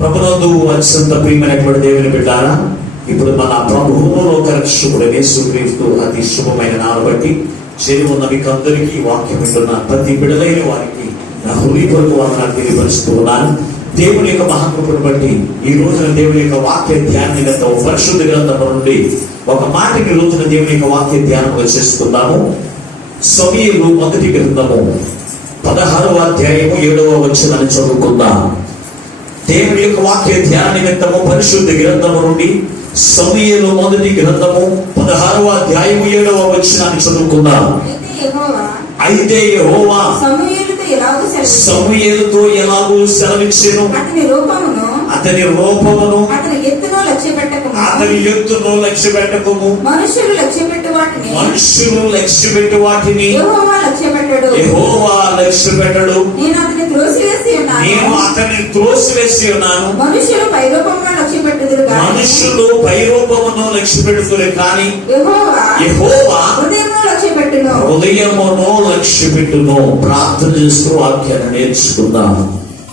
ప్రభునందు అత్యంత ప్రియమైనటువంటి దేవుని బిడ్డారా, ఇప్పుడు మన ప్రభువును లోక రక్షకుడు యేసుక్రీస్తు అతి శుభమైన నామమును బట్టి చేరి ఉన్న మీకు అందరికీ వాక్యం వింటున్న ప్రతి బిడ్డలైన వారికి నా హృదయపూర్వక వందనాలు తెలియపరుస్తూ ఉన్నాను. దేవుని యొక్క మహాకృపను బట్టి ఈ రోజున దేవుని యొక్క వాక్య ధ్యానం పరిశుద్ధ గ్రంథం నుండి ఒక మాటకి రోజున దేవుని యొక్క వాక్య ధ్యానం చేసుకుందాము. సమూయేలు మొదటి గ్రంథము 16వ అధ్యాయము 7వ వచనాన్ని చదువుకుందాం. దేవుని యొక్క వాక్య ధ్యాన నిమిత్తము పరిశుద్ధ గ్రంథము నుండి సమూయేలు మొదటి గ్రంథము 16వ అధ్యాయము 7వ వచనాన్ని చదువుకుందాం. అయితే యెహోవా సమూయేలుతో ఎలాగూ సెలవిచ్చెను, అతని రూపమును అతని ఎత్తును లక్ష్య పెట్టకుము. మనుషులు లక్ష్య పెట్టు వాటిని యెహోవా లక్ష్య పెట్టడు. నేను అతన్ని త్రోసివేసి ఉన్నాను. మనుషులు పైరూపమును లక్ష్య పెట్టుదురు, కానీ యెహోవా హృదయమును లక్ష్య పెట్టును. ప్రార్థన చేస్తూ వాక్యాన్ని నేర్చుకుందాం.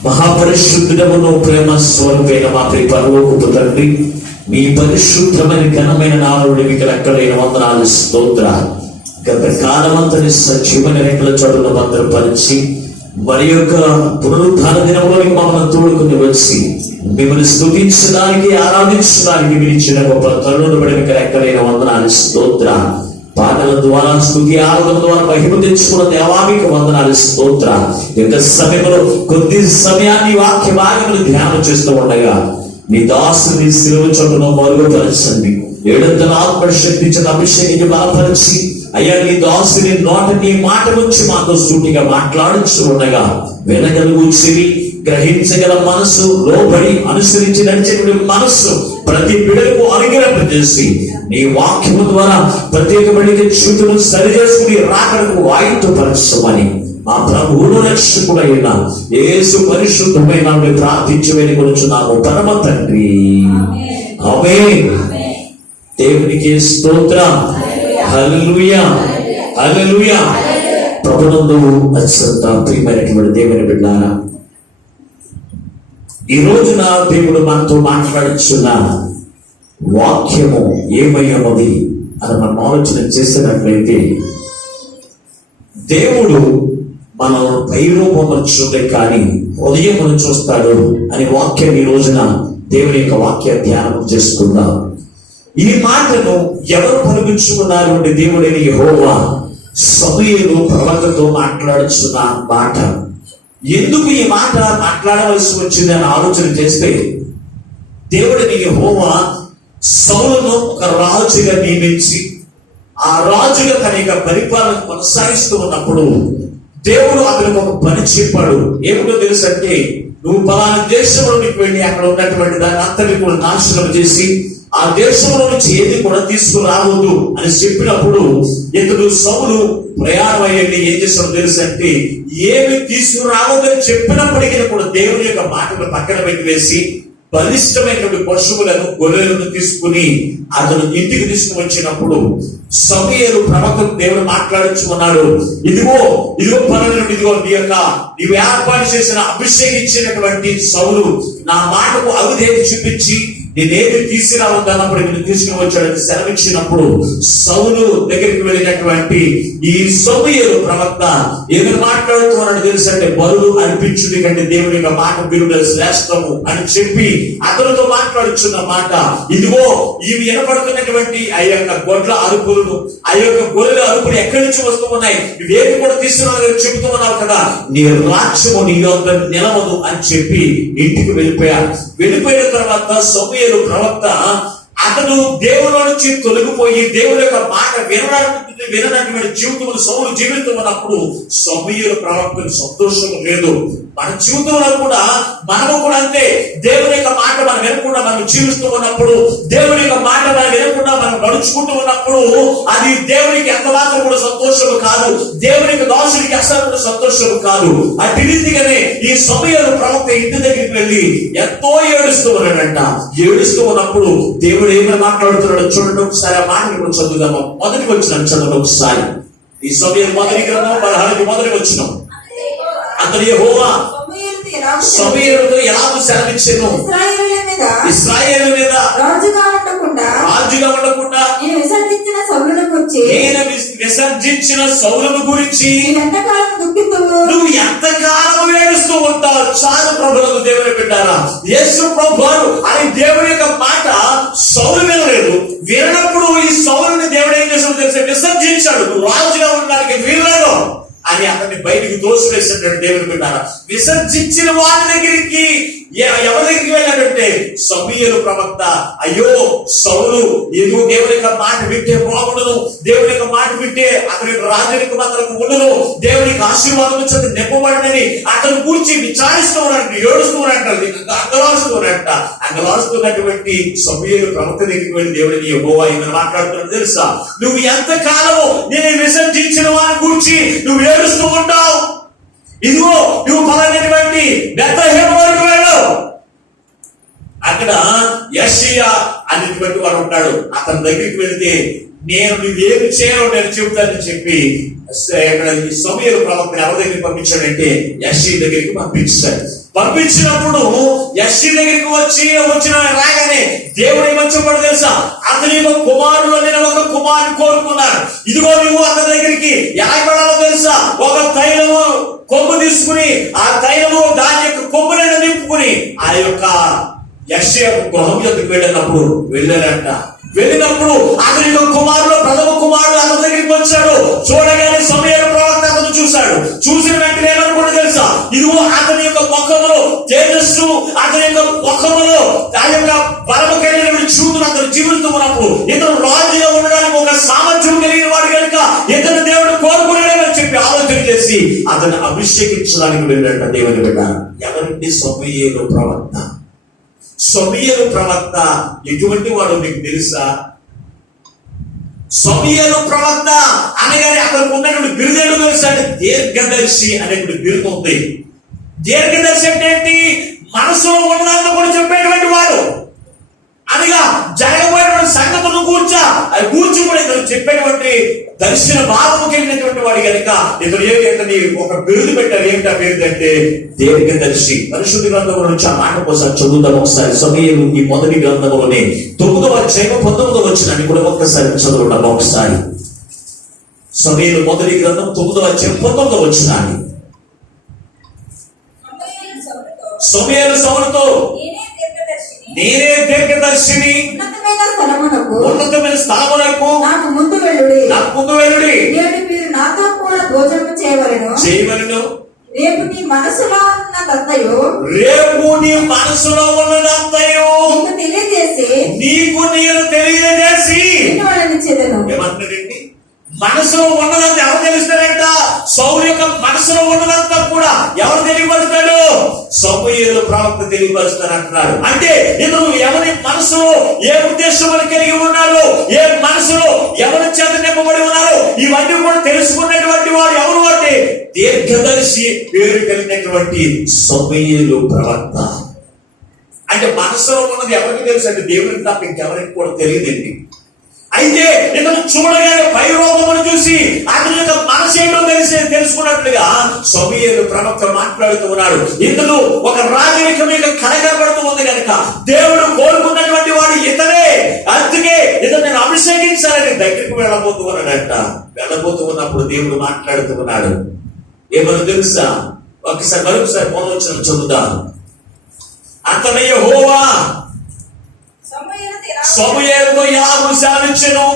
మహాపరిశుద్ధమును ప్రేమ స్వరూపైన మా ప్రియ పరలోకపు తండ్రి, మీ పరిశుద్ధమైన ఘనమైన నామమును మీకు లెక్కలేని వందనాలు, స్తోత్రాలు. గత కాలమంతని సజీవమైన రెక్కల చోటును భద్రపరిచి మరి యొక్క పునరుద్ధాన దినంలోకి మమ్మల్ని తోడుకుని వచ్చి మిమ్మల్ని స్తుతించడానికి ఆరాధించడానికి విరిచిన గొప్ప తరుణుడు బడి మీకు లెక్కలేని వందనాలు, స్తోత్రాలు. పాటల ద్వారా స్తుతి ఆరాధన ద్వారా మహిమ తెచ్చుకున్న దేవానికి వందనాలు, స్తోత్రాలు. యొక్క సమయంలో కొద్ది సమయాన్ని వాక్య భాగములు ధ్యానం చేస్తూ ఉండగా నీ దాసుని శిలువ చోటును మరుగుపరచండి. ఏడంతల ఆత్మశక్తి చేత అభిషేకించి బలపరిచి అయ్యా నీ దాసుని నోట నీ మాట వచ్చి మాతో సూటిగా మాట్లాడుచు ఉండగా వినగలుగు చెవి, గ్రహించగల మనసు, లోబడి అనుసరించి నడిచేటువంటి మనస్సు ప్రతి బిడ్డకు అనుగ్రహింపజేసి నీ వాక్యము ద్వారా ప్రత్యేకమైన జీవితం సరిచేసుకుని రాకడకు ఆయుధపరచమని మా ప్రభువును రక్షకుడైన యేసు పరిశుద్ధమైన ప్రార్థించి వేడుకొనుచున్నాము పరమ తండ్రి, ఆమేన్. దేవునికి స్తోత్రం. హల్లెలూయా, హల్లెలూయా. ప్రభునందు అత్యంత ప్రియమైనటువంటి దేవుని బిడ్డలారా, ఈ రోజున దేవుడు మనతో మాట్లాడుచున్న వాక్యము ఏమై ఉన్నది అని మనం ఆలోచన చేసినట్లయితే, దేవుడు మనం పైరూపము చూడే కానీ హృదయమును చూస్తాడు అనే వాక్యం ఈ రోజున దేవుని యొక్క వాక్య ధ్యానం చేసుకుందాం. ఈ మాటను ఎవరు పలుకుచుకున్నారు అంటే దేవుడైన యెహోవా సమూయేలు ప్రవక్తతో మాట్లాడుచున్న మాట. ఎందుకు ఈ మాట మాట్లాడవలసి వచ్చింది అని ఆలోచన చేస్తే, దేవుడైన యెహోవా సౌలును ఒక రాజుగా నియమించి ఆ రాజుగా తన యొక్క పరిపాలన కొనసాగిస్తూ ఉన్నప్పుడు దేవుడు అతనికి ఒక పని చెప్పాడు. ఏమిటో తెలుసు అంటే, నువ్వు పలానా దేశంలోనికి వెళ్ళి అక్కడ ఉన్నటువంటి దాన్ని అంతటి కూడా నాశనం చేసి ఆ దేశంలో నుంచి ఏది కూడా తీసుకురావద్దు అని చెప్పినప్పుడు ఇతడు సౌలు ప్రయాణం అయ్యండి ఏం చేస్తాడో తెలుసు అంటే, ఏమి తీసుకురావద్దని చెప్పినప్పటికీ కూడా దేవుని యొక్క మాటను పక్కన పెట్టి వేసి బలిష్టమైనటువంటి పశువులను, గొర్రెలను తీసుకుని అతను ఇంటికి తీసుకువచ్చినప్పుడు సమూయేలు ప్రవక్త దేవుడు మాట్లాడుచున్నాడు. ఇదిగో పనులు, ఇదిగో నీవు ఏర్పాటు చేసిన అభిషేకించినటువంటి సౌలు నా మాటకు అవిధేయత చూపించి నేనేది తీసుకురావద్దన్నప్పుడు నేను తీసుకుని వచ్చాడని సెలవిచ్చినప్పుడు సౌలు దగ్గరికి వెళ్ళినటువంటి ఈ సమూయేలు ప్రవక్త ఏమైనా మాట్లాడుతున్నాడు తెలుసు అంటే, బలులు అర్పించుడి కంటే దేవుని యొక్క మాట వినుట శ్రేష్టము అని చెప్పి అతనితో మాట్లాడుచున్న మాట, ఇదిగో ఇవి వినపడుతున్నటువంటి ఆ యొక్క గొడ్ల అరుపులను, ఆ యొక్క గొర్రెల అరుపులు ఎక్కడి నుంచి వస్తూ ఉన్నాయి, ఇవేమి కూడా తీసుకున్నావు చెబుతూ ఉన్నావు కదా, నీ రాజ్యము నీ యొక్క నిలవదు అని చెప్పి ఇంటికి వెళ్ళిపోయారు. వెళ్ళిపోయిన తర్వాత సమూయేలు ప్రవక్త అతను దేవుని నుంచి తొలగిపోయి దేవుని యొక్క మాట వినడానికి జీవితంలో సౌలు జీవితం ఉన్నప్పుడు సమూయేలు ప్రవక్తకు సంతోషం లేదు. మన జీవితంలో కూడా మనము కూడా అంతే. దేవుని యొక్క మాట మనం వినకుండా మనం జీవిస్తూ ఉన్నప్పుడు, దేవుని యొక్క మాట మనం వినకుండా మనం నడుచుకుంటూ ఉన్నప్పుడు అది దేవునికి ఎంత మాత్రం కూడా సంతోషం కాదు, దేవునికి దాసునికి అసలు కూడా సంతోషం కాదు. అటు రీతిగానే ఈ సమూయేలు ప్రవక్త ఇంటి దగ్గరికి వెళ్ళి ఎంతో ఏడుస్తూ ఉన్నాడంట. ఏడుస్తూ ఉన్నప్పుడు దేవుడు ఏమైనా మాట్లాడుతున్నాడో చూడండి ఒకసారి. ఆ మాట ఇప్పుడు చదువుదాము. మొదటి వచ్చిన చదువు ఒకసారి. ఈ సమూయేలు మొదటి గ్రంథం 16 మొదటి వచ్చిన. అతడు యెహోవా సమూయేలుతో ఎలాగూ సెలవిచ్చెను, ఇశ్రాయేలు మీద రాజుగా ఉండకుండా నేను విసర్జించిన సౌలును గురించి నువ్వు ఎంతకాలం ఏడుస్తూ ఉంటావు. చాలు ప్రభువులకు దేవుని పెట్టారా, యేసు ప్రభు అని దేవుని యొక్క మాట సౌలు వినలేదు. వినప్పుడు ఈ సౌలుని దేవుడు ఏం చేసాడు తెలిసి విసర్జించాడు. నువ్వు రాజుగా ఉండడానికి వీల్లేదు అని అతన్ని బయటికి తోసివేసినట్టు దేవుని పెట్టారా. విసర్జించిన వారి దగ్గరికి ఎవరి దగ్గరికి వెళ్ళాడంటే సమూయేలు ప్రవక్త. అయ్యో సౌలు ఎదుగు దేవుని యొక్క మాట వింటే బాగుండదు, దేవుని యొక్క మాట వింటే అతని రాజరిక మాత్రం ఉండదు, దేవునికి ఆశీర్వాదం వచ్చి నింపబడని అతను కూర్చి విచారిస్తూ ఉన్నట్టు, ఏడుస్తూ ఉన్నట్టు, అంగలారుస్తున్నటువంటి సమూయేలు ప్రవక్త దగ్గరికి వెళ్ళి దేవుడిని యెహోవా ఏమని మాట్లాడుతున్నాడు తెలుసా, నువ్వు ఎంత కాలము నేను విసర్జించిన వారిని కూర్చి నువ్వు ఏడుస్తూ ఉంటావు. ఇదిగో నువ్వు పలానటువంటి బెత్లెహేము వరకు వెళ్ళు, అక్కడ యెషయా అనేటువంటి వాడు ఉంటాడు, అతని దగ్గరికి వెళితే నేను నువ్వేమి చేయను నేను చెబుతానని చెప్పి సమూయేలు ప్రవక్తని ఎవరి దగ్గరికి పంపించాడంటే యెషయా దగ్గరికి పంపించినప్పుడు యెషయా దగ్గరికి వచ్చిన రాగానే దేవుడు ఏమొచ్చాడు తెలుసా, అతని యొక్క కుమారుడు నేను ఒక కుమారుని కోరుకున్నాను. ఇదిగో నువ్వు అతని దగ్గరికి ఎలా వెళ్ళాలో తెలుసా, ఒక తైలము కొమ్ము తీసుకుని ఆ తైలము దాని యొక్క కొమ్ములను నింపుకుని ఆ యొక్క యెషయా గృహం యొక్కకు వెళ్ళారంట. వెళ్ళినప్పుడు అతని యొక్క కుమారుడు ప్రథమ కుమారుడు అతని దగ్గరికి వచ్చాడు. చూడగానే సమూయేలు ప్రవక్త అతను చూశాడు. చూసిన వెంటనే ఏమనుకుంటే తెలుసా, ఇదిగో అతని యొక్క ముఖములో తేజస్సు, అతని యొక్క ముఖములో ఆ యొక్క బలము కలిగిన చూపును అతను జీవిస్తూ ఉన్నప్పుడు ఇతను రాజుగా ఉండడానికి ఒక సామర్థ్యం కలిగిన వాడు కనుక ఇతను దేవుడు కోరుకున్నాడని చెప్పి ఆలోచన చేసి అతను అభిషేకించడానికి వెళ్ళాడు. దేవుని బిడ్డ ఎవరికి సమూయేలు ప్రవక్త. సమూయేలు ప్రవక్త ఎటువంటి వాడు నీకు తెలుసా? సమూయేలు ప్రవక్త అనగానే అతనికి ఉన్నటువంటి బిరుదేడు తెలుసా అంటే దీర్ఘదర్శి అనేటువంటి బిరుదు ఉంది. దీర్ఘదర్శి అంటే ఏంటి? మనసులో ఉన్నదాన్ని కూడా చెప్పేటువంటి వాడు. అనగా జరగబోయేటువంటి సంగతులను కూర్చుని ఇతను చెప్పేటువంటి దర్శన భావము కలిగినటువంటి వాడు కనుక ఇతని ఒక బిరుదు పెట్టారు. ఏమిటా బిరుదు అంటే దీర్ఘదర్శి. పరిశుద్ధ గ్రంథంలో నుంచి ఆ మాట కోసం చదువుతాం ఒకసారి. సమూయేలు ఈ మొదటి గ్రంథంలోనే 9వ అధ్యాయం 19వ వచనాన్ని కూడా ఒక్కసారి చదువుతాం ఒకసారి. సమూయేలు మొదటి గ్రంథం 9వ అధ్యాయం 19వ వచనాన్ని. సమూయేలు సౌలుతో నేనే దీర్ఘదర్శిని, ఉన్నతమైన స్థలమునకు నాకు ముందు వెళ్ళుడి, మీరు నాతో కూడా భోజనం చేయవలెను. రేపు నీ మనసులో ఉన్నదంతయు నీకు నేను తెలియజేసి ఏమంటాడండి? మనసులో ఉన్నదంతా ఎవరు తెలుస్తారంట? సౌలు యొక్క మనసులో ఉన్నదంతా కూడా ఎవరు తెలియపరుస్తాడు? సమూయేలు ప్రవక్త తెలియపరుస్తారంటున్నాడు. అంటే ఇతను ఎవరి మనసులో ఏ ఉద్దేశం కలిగి ఉన్నారు, ఏ మనసులో ఎవరి చేత నింపబడి ఉన్నారు, ఇవన్నీ కూడా తెలుసుకున్నటువంటి వాడు ఎవరు అంటే దీర్ఘదర్శి పేరు కలిగినటువంటి సమూయేలు ప్రవక్త. అంటే మనసులో ఉన్నది ఎవరికి తెలుసు అంటే దేవునికి తప్ప ఇంకెవరికి కూడా తెలియదండి. అయితే ఇతను చూడగానే పైరూపమును చూసి అతని యొక్క మనసు ఏంటో తెలుసుకున్నట్లుగా సమూయేలు ప్రవక్త మాట్లాడుతూ ఉన్నాడు. ఇందులో ఒక రాజరికం యొక్క కనబడుతూ ఉంది కనుక దేవుడు కోరుకున్నటువంటి వాడు ఇతనే. అందుకే ఇతను నేను అభిషేకించాలని దగ్గరికి వెళ్ళబోతూ ఉన్నాడంట. వెళ్ళబోతూ ఉన్నప్పుడు దేవుడు మాట్లాడుతూ ఉన్నాడు. ఏమని తెలుసా? మరొకసారి పోనొచ్చిన చదువుతాను. అతను యెహోవా సమూయేలుతో ఎలాగూ సెలవిచ్చెను,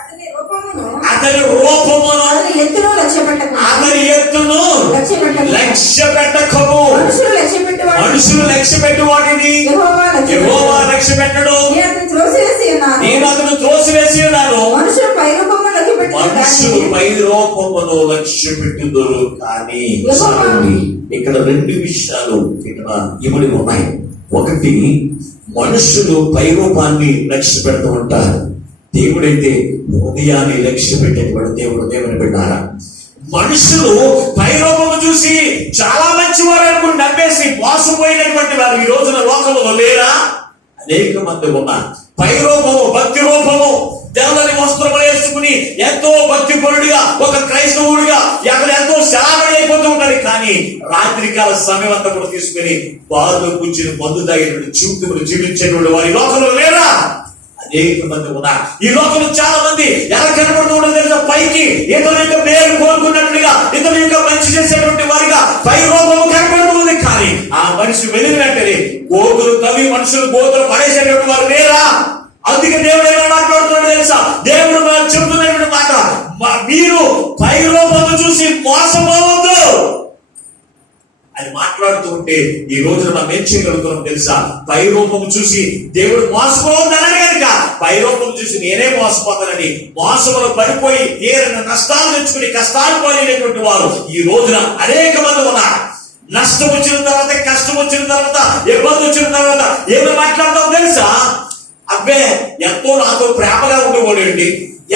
అతని రూపమును అతని ఎత్తును లక్ష్య పెట్టకము. మనుషులు లక్ష్య పెట్టి వాటిని యెహోవా లక్ష్య పెట్టడు. నేను అతను త్రోసివేసి ఉన్నాను. మనుషులు పై రూపమును లక్ష్య పెట్టుదురు. కానీ ఇక్కడ 2 విషయాలు ఇక్కడ ఇమిడి ఉన్నాయి. ఒకటి, మనుషులు పై రూపాన్ని లక్ష్య పెడుతూ ఉంటారు. దేవుడైతే హృదయాన్ని లక్ష్య పెట్టేటువంటి దేవుని పెట్టారా? మనుషులు పై రూపము చూసి చాలా మంచి వారు అనుకుని నమ్మేసి మోసపోయినటువంటి వారు ఈ రోజున లోకంలో లేరా? అనేక మంది ఉన్నారు. పై రూపము, భక్తి రూపము, తెల్లని వస్త్రములు వేసుకుని ఎంతో భక్తిపరుడిగా ఒక క్రైస్తవుడిగా అక్కడ ఎంతో శాలబడి అయిపోతూ ఉంటాడు. కానీ రాత్రికాల సమయం అంతా కూడా తీసుకుని బాధలో కూర్చుని మందు తాగినటువంటి చూపులు జీవించేటువంటి వారి లోకంలో లేరా? అనేక మంది ఉన్నారు. ఈ లోకంలో చాలా మంది ఎలా కనబడుతూ ఉండదు తెలుసా? పైకి ఇతరుల యొక్క పేరు కోరుకున్నట్లుగా, ఇతరుల యొక్క మంచి చేసేటువంటి వారిగా పై రూపము కనబడుతుంది. కానీ ఆ మనిషి వెళ్ళిన వెంటనే గోతులు తవ్వి మనుషులు గోతులు పడేసేటువంటి వారు లేరా? అందుకే దేవుడు ఏమైనా మాట్లాడుతున్నాడు తెలుసా? దేవుడు చెబుతున్నటువంటి మాట, మీరు పై రూపము చూసి మోసపోవద్దు అని మాట్లాడుతూ ఉంటే ఈ రోజున మనం ఏం చేయగలుగుతున్నాం తెలుసా? పై రూపము చూసి దేవుడు మోసపోవద్దని కనుక పై రూపం చూసి నేనే మోసపోతానని మోసములు పడిపోయి తీరని నష్టాలు తెచ్చుకుని కష్టాలు పోయినటువంటి వారు ఈ రోజున అనేక మంది ఉన్నారు. నష్టం వచ్చిన తర్వాత, కష్టం వచ్చిన తర్వాత, ఇబ్బంది వచ్చిన తర్వాత ఏమి మాట్లాడతాం తెలుసా? అబ్బే ఎంతో నాతో ప్రేమగా ఉండేవాడండి,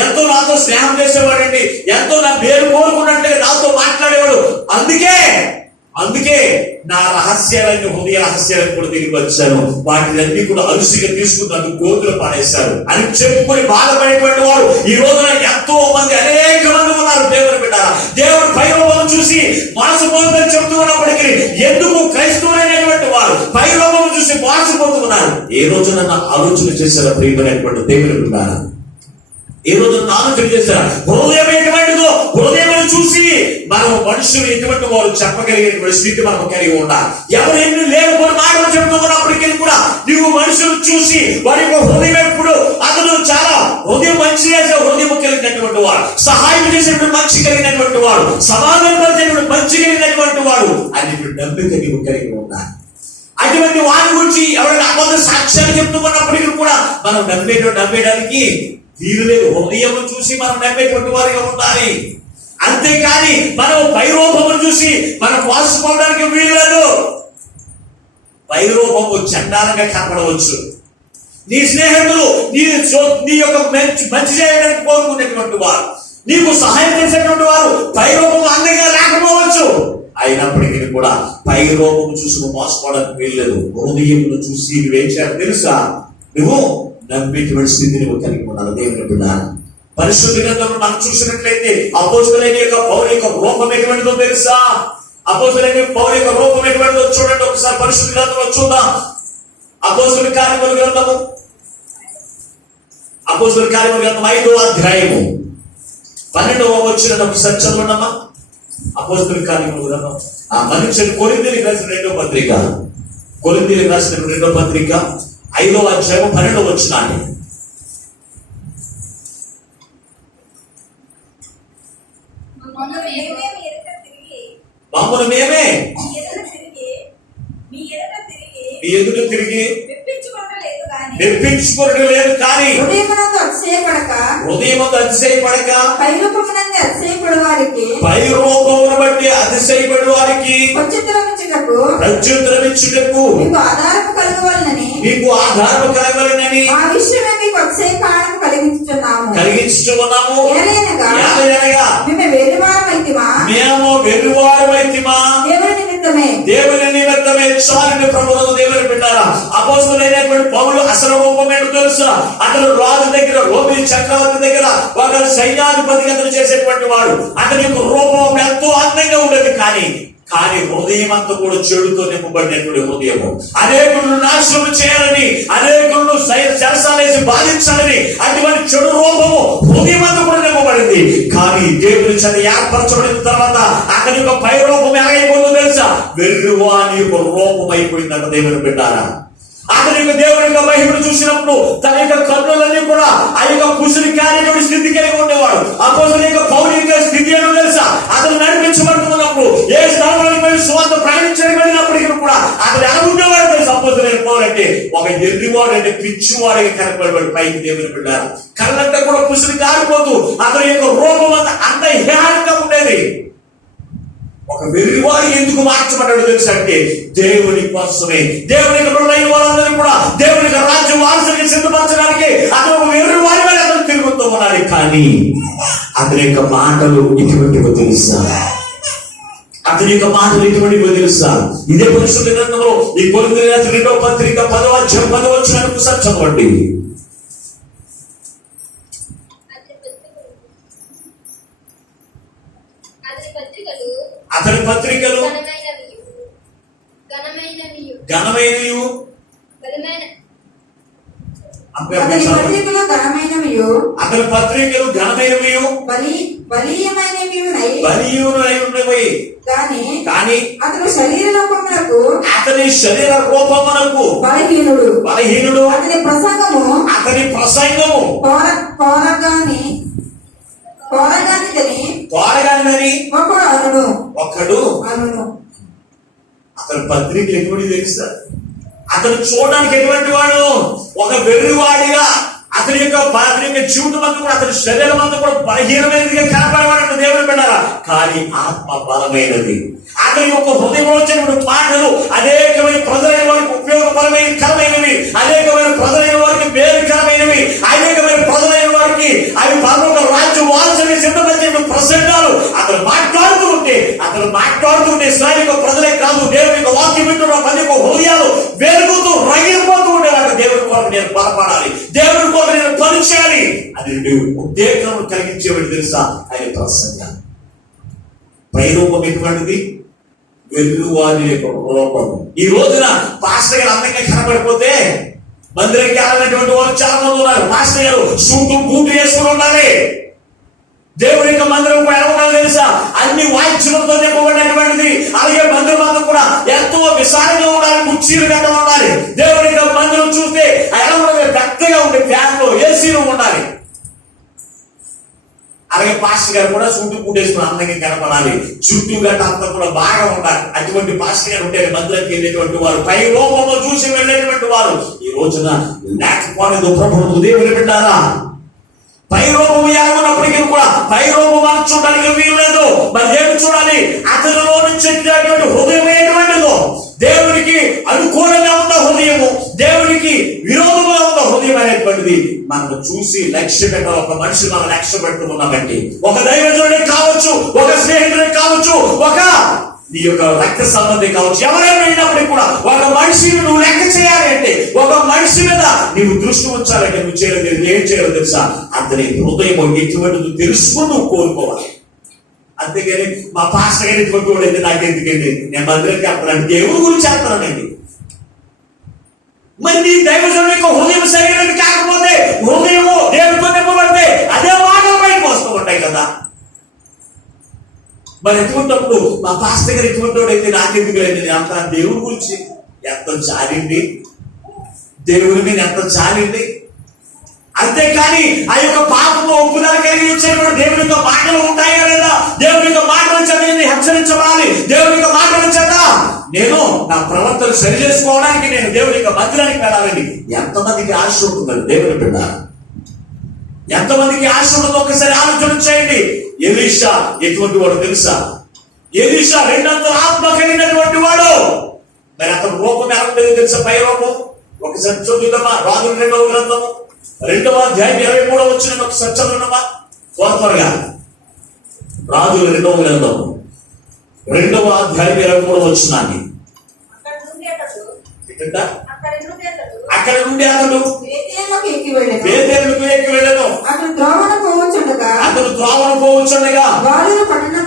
ఎంతో నాతో స్నేహం చేసేవాడండి, ఎంతో నా పేరు కోరుకున్నట్టే నాతో మాట్లాడేవాడు, అందుకే నా రహస్యాలన్నీ, హృదయ రహస్యాలను కూడా తిరిగి వచ్చాను, వాటిని కూడా అలుసుగా తీసుకున్నందుకు గోతులు పాడేశారు అని చెప్పుకొని బాధపడేటువంటి వారు ఈ రోజున ఎంతో మంది, అనేక మంది ఉన్నారు. దేవుని బిడ్డ, దేవుడు పైరూపం చూసి మోసపోతుందని చెప్తూ ఉన్నప్పటికీ ఎందుకు క్రైస్తవులైనటువంటి వారు పైరూపం చూసి మోసపోతున్నారు? ఏ రోజున ఆలోచన చేశారా ప్రియమైనటువంటి దేవుని బిడ్డ? ఏ రోజు ఆలోచన చేశారా? హృదయం ఎటువంటిదో హృదయం చూసి మనం మనుషులు ఎటువంటి వారు చెప్పగలిగేటువంటి స్థితి మనం కలిగి ఉండాలి. ఎవరైనా లేకపోతే మాటలు చెప్తున్నప్పటికీ కూడా నువ్వు మనుషులు చూసి వారి యొక్క హృదయం ఎప్పుడు అతను చాలా హృదయం మంచి చేసే హృదయం కలిగినటువంటి వాడు, సహాయం చేసేటువంటి మంచి కలిగినటువంటి వాడు, సమాధానం పరిచేటువంటి మంచి కలిగినటువంటి వాడు అని నమ్మిక నీవు కలిగి ఉండాలి. అటువంటి వారి గురించి ఎవరైనా అబద్ధ సాక్ష్యాలు చెప్తున్నప్పటికీ కూడా మనం నమ్మేయడానికి వీలు లేదు. హృదయం చూసి మనం నమ్మేటువంటి వారిగా ఉండాలి. అంతేకాని మనం పైరూపము చూసి మనం మోసపోవడానికి వీలు లేదు. పైరూపము చండాలంగా కనపడవచ్చు. నీ స్నేహితులు నీ యొక్క మంచి చేయడానికి కోరుకునేటువంటి వారు, నీకు సహాయం చేసేటువంటి వారు పైరూపము అందంగా లేకపోవచ్చు. అయినప్పటికీ కూడా పైరూపము చూసి నువ్వు మోసపోవడానికి వీలు లేదు. హృదయమును చూసి నువ్వేం చేయాలి తెలుసా? నువ్వు నమ్మేటువంటి స్థితిని కలిగి ఉండాలి. దేవుని బిడ్డ, పరిశుద్ధ గ్రంథంలో మనం చూసినట్లయితే అపోస్తలులైన యొక్క పౌలు యొక్క రూపం ఎటువంటిదో తెలుసా? అపోస్తలులైన పౌలు యొక్క రూపం ఎటువంటిదో చూడండి ఒకసారి పరిశుద్ధ గ్రంథంలో చూద్దాం. అపోస్తలుల కార్యముల గ్రంథము 5వ అధ్యాయము 12వ వచనం ఒకసారి చదవండమ్మా. అపోస్తలుల కార్యముల గ్రంథం మనుషులు కొరింథీయులకు రాసిన 2వ పత్రిక, 2వ పత్రిక 5వ అధ్యాయం 12వ వచనాన్ని. మమ్మల్ని మేమే మీ ఎదుట తిరిగి మెప్పించుకోవడం లేదు కానీ హృదయమందు అతిశయపడక పైరూపమును బట్టి అతిశయపడు వారికి ప్రత్యుత్తరం ఇచ్చుటకు మీకు ఆధారము కలగవలెనని కలిగించుచున్నాము. మేము వెర్రివారమైతిమా? దేవుని నిమిత్తమే చాలని ప్రభువును దేవుని బిడ్డారా. అపోస్తలులైనటువంటి పౌలు అసలు రూపం ఏంటో తెలుసా? అతను రాజు దగ్గర, రోమి చక్రవర్తి దగ్గర ఒక సైన్యాధిపతి అతను చేసేటువంటి వాడు. అతని యొక్క రూపం ఎంతో అందంగా ఉండేది. కానీ హృదయం అంతా కూడా చెడుతో నింపబడినటువంటి హృదయము. అనేకులను నాశనం చేయాలని, అనేకులను చెరసాలేసి బాధించాలని అటువంటి చెడు రూపము హృదయం అంతా కూడా నింపబడింది. కానీ దేవుని చేత ఏర్పరచబడిన తర్వాత అతని యొక్క పై రూపం ఎలాగైపోతుందో తెలుసా? వెర్రివాని యొక్క రూపం అయిపోయిందంట. దేవుని బిడ్డారా, అతని యొక్క దేవుని యొక్క మహిమను చూసినప్పుడు తన యొక్క కన్నులన్నీ కూడా ఆ యొక్క కుసిరి కానిటువంటి స్థితి కలిగి ఉండేవాడు. అపోస్తలుల యొక్క పౌలు యొక్క స్థితి ఏంటో తెలుసా? అతను నడిపించబడుతున్నప్పుడు ఏ స్థలంలో సువార్త ప్రయాణించడానికి వెళ్ళినప్పటికీ కూడా అతను ఎలా ఉండేవాడు తెలుసు? అపోస్తలులైన పౌలు అంటే ఒక ఎర్రివాడు, అంటే పిచ్చివాడికి కనపడేవాడు. పైకి దేవుని బిడ్డారు కళ్ళంతా కూడా కుసిరి కారిపోతూ అతని యొక్క రూపం అంత హేళనగా ఉండేది. ఒక వెర్రివాడు ఎందుకు మార్చబడ్డాడు తెలుసు అంటే దేవుని కోసమే. దేవుని వాళ్ళందరూ కూడా దేవుని రాజ్యం వారసులకి సిద్ధపరచడానికి అతను ఒక వెర్రివాడి మీద అతను తిరుగుతూ ఉన్నాడు. కానీ అతని యొక్క మాటలు ఇటువంటివో తెలుసా? ఇదే పరిశుద్ధ గ్రంథంలో ఈ కొరింథీయులకు రాసిన 2వ పత్రిక 10వ అధ్యాయం 10వ వచనాన్ని చదవండి. అతని పత్రికలు ఘనమైనవి, అతని పత్రికలు ఘనమైనవి, అతని పత్రికలు ఘనమైనవి, బలీయమైనవి ఉన్నవి. కానీ అతని శరీర రూపమునకు బలహీనుడు. అతని ప్రసంగము కోరగానిదని ఒకడు. అనును. అతని పత్రికలు ఎటువంటి తెలుసా? అతను చూడడానికి ఎటువంటి వాడు? ఒక వెర్రివాడిగా అతని యొక్క జీవితం అంతా కూడా, అతని శరీరం అంతా కూడా బలహీనమైనదిగా కనపడేవాడు దేవుడు పెట్టారా. కానీ ఆత్మ బలమైనది. అతని యొక్క హృదయంలో వచ్చినటువంటి మాటలు అనేకమైన ప్రజలైన వారికి ఉపయోగపరమైన కరమైనవి, అనేకమైన ప్రజలైన వారికి మేలుకరమైనవి, అనేకమైన ప్రజలైన వారికి అవి పరలోక రాజ్యం వారసుని సిద్ధపరిచే ప్రసంగాలు అతను మాట్లాడుతుంటే ఇశ్రాయేలు ప్రజలే కాదు, దేవుని యొక్క వాక్యం వింటున్న ప్రతి ఒక్క హృదయాలు వెలుగుతూ రగిలిపోతూ ఉండేవాడు. దేవుని కొరకు నేను బలపడాలి, దేవుని కొరకు నేను పని చేయాలి అది ఉద్రేకం కలిగించేవాడు తెలుసా ఆయన ప్రసంగాలు. పైరూపం ఎటువంటిది? వెలుగువారి యొక్క రూపం. ఈ రోజున పాస్టర్ గారు అందంగా కనబడిపోతే మందిరానికి వెళ్ళినటువంటి వారు చాలా మంది ఉన్నారు. పాస్టర్ గారు సూటు బూటు వేసుకుని ఉండాలి. దేవుని యొక్క మందిరం ఎలా ఉండాలి తెలుసా? అన్ని వాయిద్యులతో నింపబడినటువంటిది. అలాగే మందిరం అంతా కూడా ఎంతో విశాలంగా ఉండాలి, కుర్చీలు గట్ట ఉండాలి. దేవుని యొక్క మందిరం చూస్తే ఎలా ఉండాలి? పెద్దగా ఉండే ఫ్యాన్లు, ఏసీలు ఉండాలి. అలాగే పాస్టర్ గారు కూడా సూటు కూటేసుకుని అందంగా కనపడాలి, చుట్టూ గట్ట అంతా కూడా బాగా ఉండాలి. అటువంటి పాస్టర్ గారు ఉంటే మందిరానికి వెళ్ళేటువంటి వారు, పై రూపంలో చూసి వెళ్ళేటువంటి వారు ఈ రోజున లేకపోలేదు. ప్రభువు దేవుని పెట్టారా? పై రూపము ఎలా ఉన్నప్పటికీ కూడా పై రూపం చూడడానికి వీలు లేదు. మరి దేవుడు చూడాలి, అతనిలో నుంచి వచ్చేటువంటి హృదయం ఏంటువంటిదో, దేవునికి అనుకూలంగా ఉన్న హృదయము, దేవునికి విరోధంగా ఉన్న హృదయం అనేటువంటిది మనం చూసి లక్ష్య పెట్టాలి. ఒక మనిషి మనం లక్ష్య పెట్టుకున్నామంటే, ఒక దైవజనుడే కావచ్చు, ఒక స్నేహితుడే కావచ్చు, ఒక నీ యొక్క రక్త సంబంధం కావచ్చు, ఎవరైనా అయినప్పటికీ కూడా ఒక మనిషిని నువ్వు లెక్క చేయాలి అంటే, ఒక మనిషి మీద నీవు దృష్టి ఉంచాలంటే నువ్వు చేయలేదు. ఏం చేయాలో తెలుసా? అతని హృదయం ఎటువంటిది తెలుసుకుని నువ్వు కోరుకోవాలి. అంతేగాని మా పాస్టర్ గారు ఎటువంటి వాడు అయితే నాకెందుకండి, నేను మందిరానికి వెళ్తానండి, దేవుడి గురించి వెళ్తానండి. మరి నీ దైవజనుడి యొక్క హృదయం సరైనది కాకపోతే, హృదయము దేవుడితో నింపబడితే అదే మాటలు బయటకు వస్తూ ఉంటాయి కదా. మరి ఎటువంటిప్పుడు మా పాస్టర్ గారు ఎటువంటి వాడు అయితే నాకెందుకు లేదు, నేను అంత దేవుడి గురించి ఎంత చాలింది, దేవుడి మీద ఎంత చాలింది. అంతేకాని ఆ యొక్క పాపము ఒప్పుదల కలిగి వచ్చేటువంటి దేవుని యొక్క మాటలు ఉంటాయా లేదా? దేవుని యొక్క మాటల చేత హెచ్చరించబడాలి. దేవుని యొక్క మాటల చేత నేను నా ప్రవర్తన సరి చేసుకోవడానికి నేను దేవుని యొక్క మందిరానికి వెళ్ళాలని ఎంతమందికి ఆశ ఉంటుందండి? దేవుని బిడ్డ, ఎంతమందికి ఆశ ఉంటుందో ఒకసారి ఆలోచన చేయండి. ఎలీషా ఎటువంటి వాడు తెలుసా? ఎలీషా రెండంతల ఆత్మ కలిగినటువంటి వాడు. మరి అతను రూపం ఎలా ఉండేది తెలుసా? పై రూపం ఒకసారి చదువుదామా? రాజుల 2వ గ్రంథము 2వ అధ్యాయం 23వ వచనం ఒకసారి చదువుదామా త్వరగా. రాజుల 2వ గ్రంథము 2వ అధ్యాయం 23వ వచనాన్ని. అక్కడ నుండి అతడు బేతేలుకు ఎక్కి వెళ్ళను. అతను త్రోవను పోవచ్చుండగా వాళ్ళు పట్టణం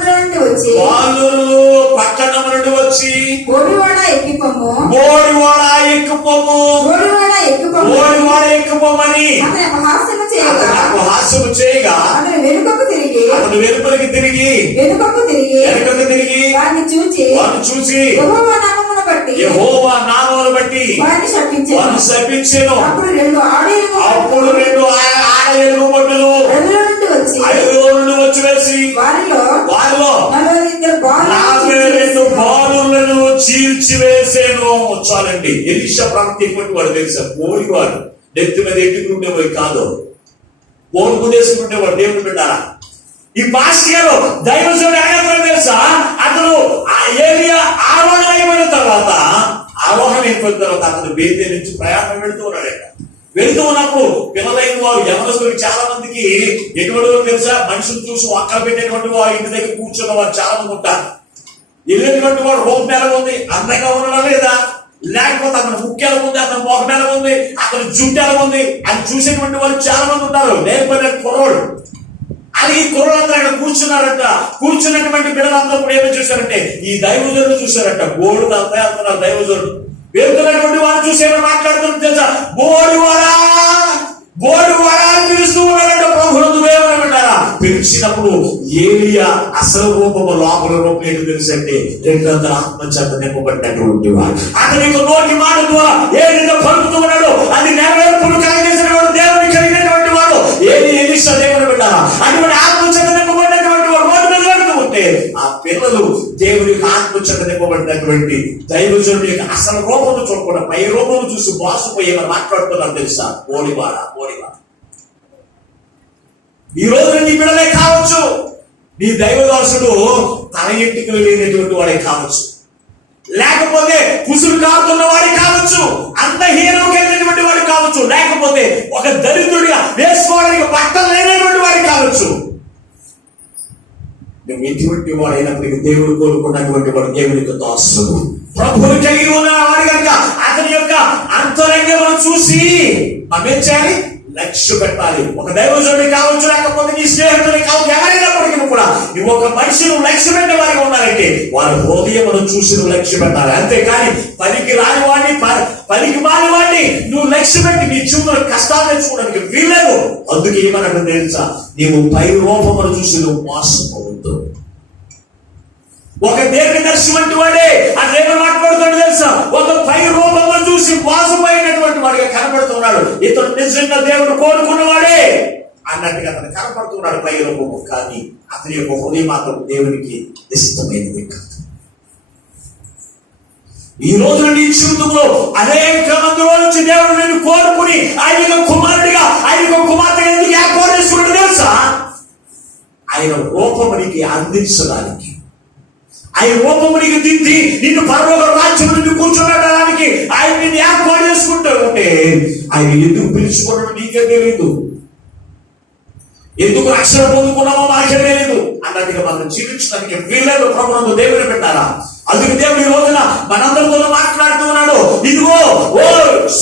నుండి వచ్చి బోడివాడ ఎక్కిపోమని అపహాస్యము చేయగా అతను వెనుకకు తిరిగి వారిని చూసి యెహోవా నామమును బట్టి వారిని శపించెను. అప్పుడు 2 ఆడ ఎలుగుబంటులు ఐదుగురు నుండి వచ్చి వేసి వారిలో 42 బాలులను చీల్చివేసేను. చాలండి. ఎలీషా ప్రవక్త ఎటువంటి వాడు తెలుసా? పోడివాడు, నెత్తి మీద ఎట్టుకుంటేవాడు కాదు, పోడుకునేసుకుంటేవాడు. దేవుడు పెట్టారా? ఈ పాస్టర్ గారు దైవజనుడు ఆయన తెలుసా? అతను ఏలియా ఆరోహణ అయిపోయిన తర్వాత అతను బేతేలు నుంచి ప్రయాణం వెళుతూ ఉన్నప్పుడు పిల్లలైన వారు యవనస్తులకు చాలా మందికి ఎటువంటి తెలుసా? మనుషులు చూసి ఒక్కలు పెట్టేటువంటి వారు ఇంటి దగ్గర కూర్చున్న వారు చాలా మంది ఉంటారు. వెళ్ళేటువంటి వాడు రూపం ఎలా ఉంది, అందంగా ఉండడం లేదా, లేకపోతే అతను ముక్కు ఎలా ఉంది, అతను మొహం ఎలా ఉంది, అతను జుట్టు ఎలా ఉంది అని చూసేటువంటి వాళ్ళు చాలా మంది ఉంటారు. లేకపోతే కుర్రోడు అది ఈ కుర్రలందరూ అక్కడ కూర్చున్నారంట. కూర్చున్నటువంటి పిల్లలందరూ కూడా ఏమో చూశారంటే ఈ దైవజనుడు చూశారంట. గోడు అంతా వెళ్తున్నారు దైవజనుడు. వెళ్తున్నటువంటి వాడు చూసి ఏమో మాట్లాడుతున్నారు తెలుసా? బోడివాడా బోడివాడా అని పిలుస్తూ ఉన్నారంట. ప్రభునందు ఏమన్నారా? పిలిచినప్పుడు ఏలియా అసలు రూపము లోపల రూపం ఏంటో తెలుసంటే 200 ఆత్మచేత నింపబడినటువంటి వాడు. అతనికి నోటి మాట ద్వారా ఏదైతే పలుకుతూ ఉన్నాడో అది నెరవేర్పును కలిగేసిన వాడు, దేవుని కలిగినటువంటి వాడు. ఏది ఎలిషా దేవుని పెట్టారా? అటువంటి ఆత్మచేత నింపబడినటువంటి వాడు రోడ్డు మీద వెళ్తూ ఉంటే ఆ పిల్లలు దేవుని ఆత్మచేత నింపబడినటువంటి దైవజనుడి యొక్క అసలు రూపము చూడకుండా పై రూపము చూసి బాసుపోయి ఏమైనా మాట్లాడుతున్నారు తెలుసా? ఓడివాడ ఓడివాడ. ఈ రోజు నీ బిడ్డలే కావచ్చు, నీ దైవదాసుడు తల ఎంటికలు లేనటువంటి వాడే కావచ్చు, లేకపోతే కుసులు కారుతున్న వాడే కావచ్చు, అంతహీనం కలిగినటువంటి వాడు కావచ్చు, లేకపోతే ఒక దరిద్రుడిగా వేసుకోవడానికి బట్టలు లేనటువంటి వాడు కావచ్చు. నువ్వు ఎటువంటి వాడు అయినప్పటికీ దేవుడు కోరుకున్నటువంటి వాడు దేవునికి దాసుడు. ప్రభువు కలిగి ఉన్నవాడు కనుక అతని యొక్క అంతరంగం చూసి మనం ఏం చేయాలి? లక్ష్య పెట్టాలి. ఒక దైవజనుడి కావచ్చు, లేకపోతే నీ స్నేహితుడి కావచ్చు, ఎవరైనప్పటికీ కూడా నువ్వు ఒక మనిషిని లక్ష్య పెట్టే వారిగా ఉన్నారంటే వారి హృదయం చూసి నువ్వు లక్ష్య పెట్టాలి. అంతేకాని పనికి రాని వాడిని, పనికి మాని వాడిని నువ్వు లక్ష్య పెట్టి నీ జీవితంలో కష్టాలు తెచ్చుకోవడానికి వీల్లేదు. అందుకే ఏమన్నట్టు తెలుసా? నీవు పై రూపమును చూసి నువ్వు మోసపోవద్దు. ఒక దీర్ఘదర్శి వంటి వాడే అదేమో మాట్లాడుతాడు తెలుసా? ఒక పై రూపంలో చూసి మోసపోయినటువంటి వాడిగా కనబడుతున్నాడు. ఇతడు నిజంగా దేవుడు కోరుకున్నవాడే అన్నట్టుగా అతను కనపడుతున్నాడు పై రూపము. కానీ అతని యొక్క హృదయం మాత్రం దేవునికి ఇష్టమైనది కాదు. ఈ రోజున నీ జీవితంలో అనేక మందిలో నుంచి దేవుడు నిన్ను కోరుకుని ఆయన కుమారుడిగా, ఆయన కుమార్తెగా ఎందుకు ఏర్పాటు చేసుకున్నాడు తెలుసా? ఆయన రూపము నీకు అందించడానికి, ఆయన రూపమునికి దిద్ది నిన్ను పరలోక రాజ్యం నుండి కూర్చోబెట్టడానికి ఆయన నిన్ను ఏర్పాటు చేసుకుంటూ ఉంటే ఆయన ఎందుకు పిలుచుకోవడం నీకే తెలియదు, ఎందుకు రక్షణ పొందుకున్నామో మనకే తెలియదు అన్నట్టుగా మనం జీవించడానికి వీళ్ళలో ప్రభుత్వం దేవుని పెట్టారా? అందుకు దేవుడు ఈ రోజున మనందరితో మాట్లాడుతూ ఉన్నాడు. ఇదిగో ఓ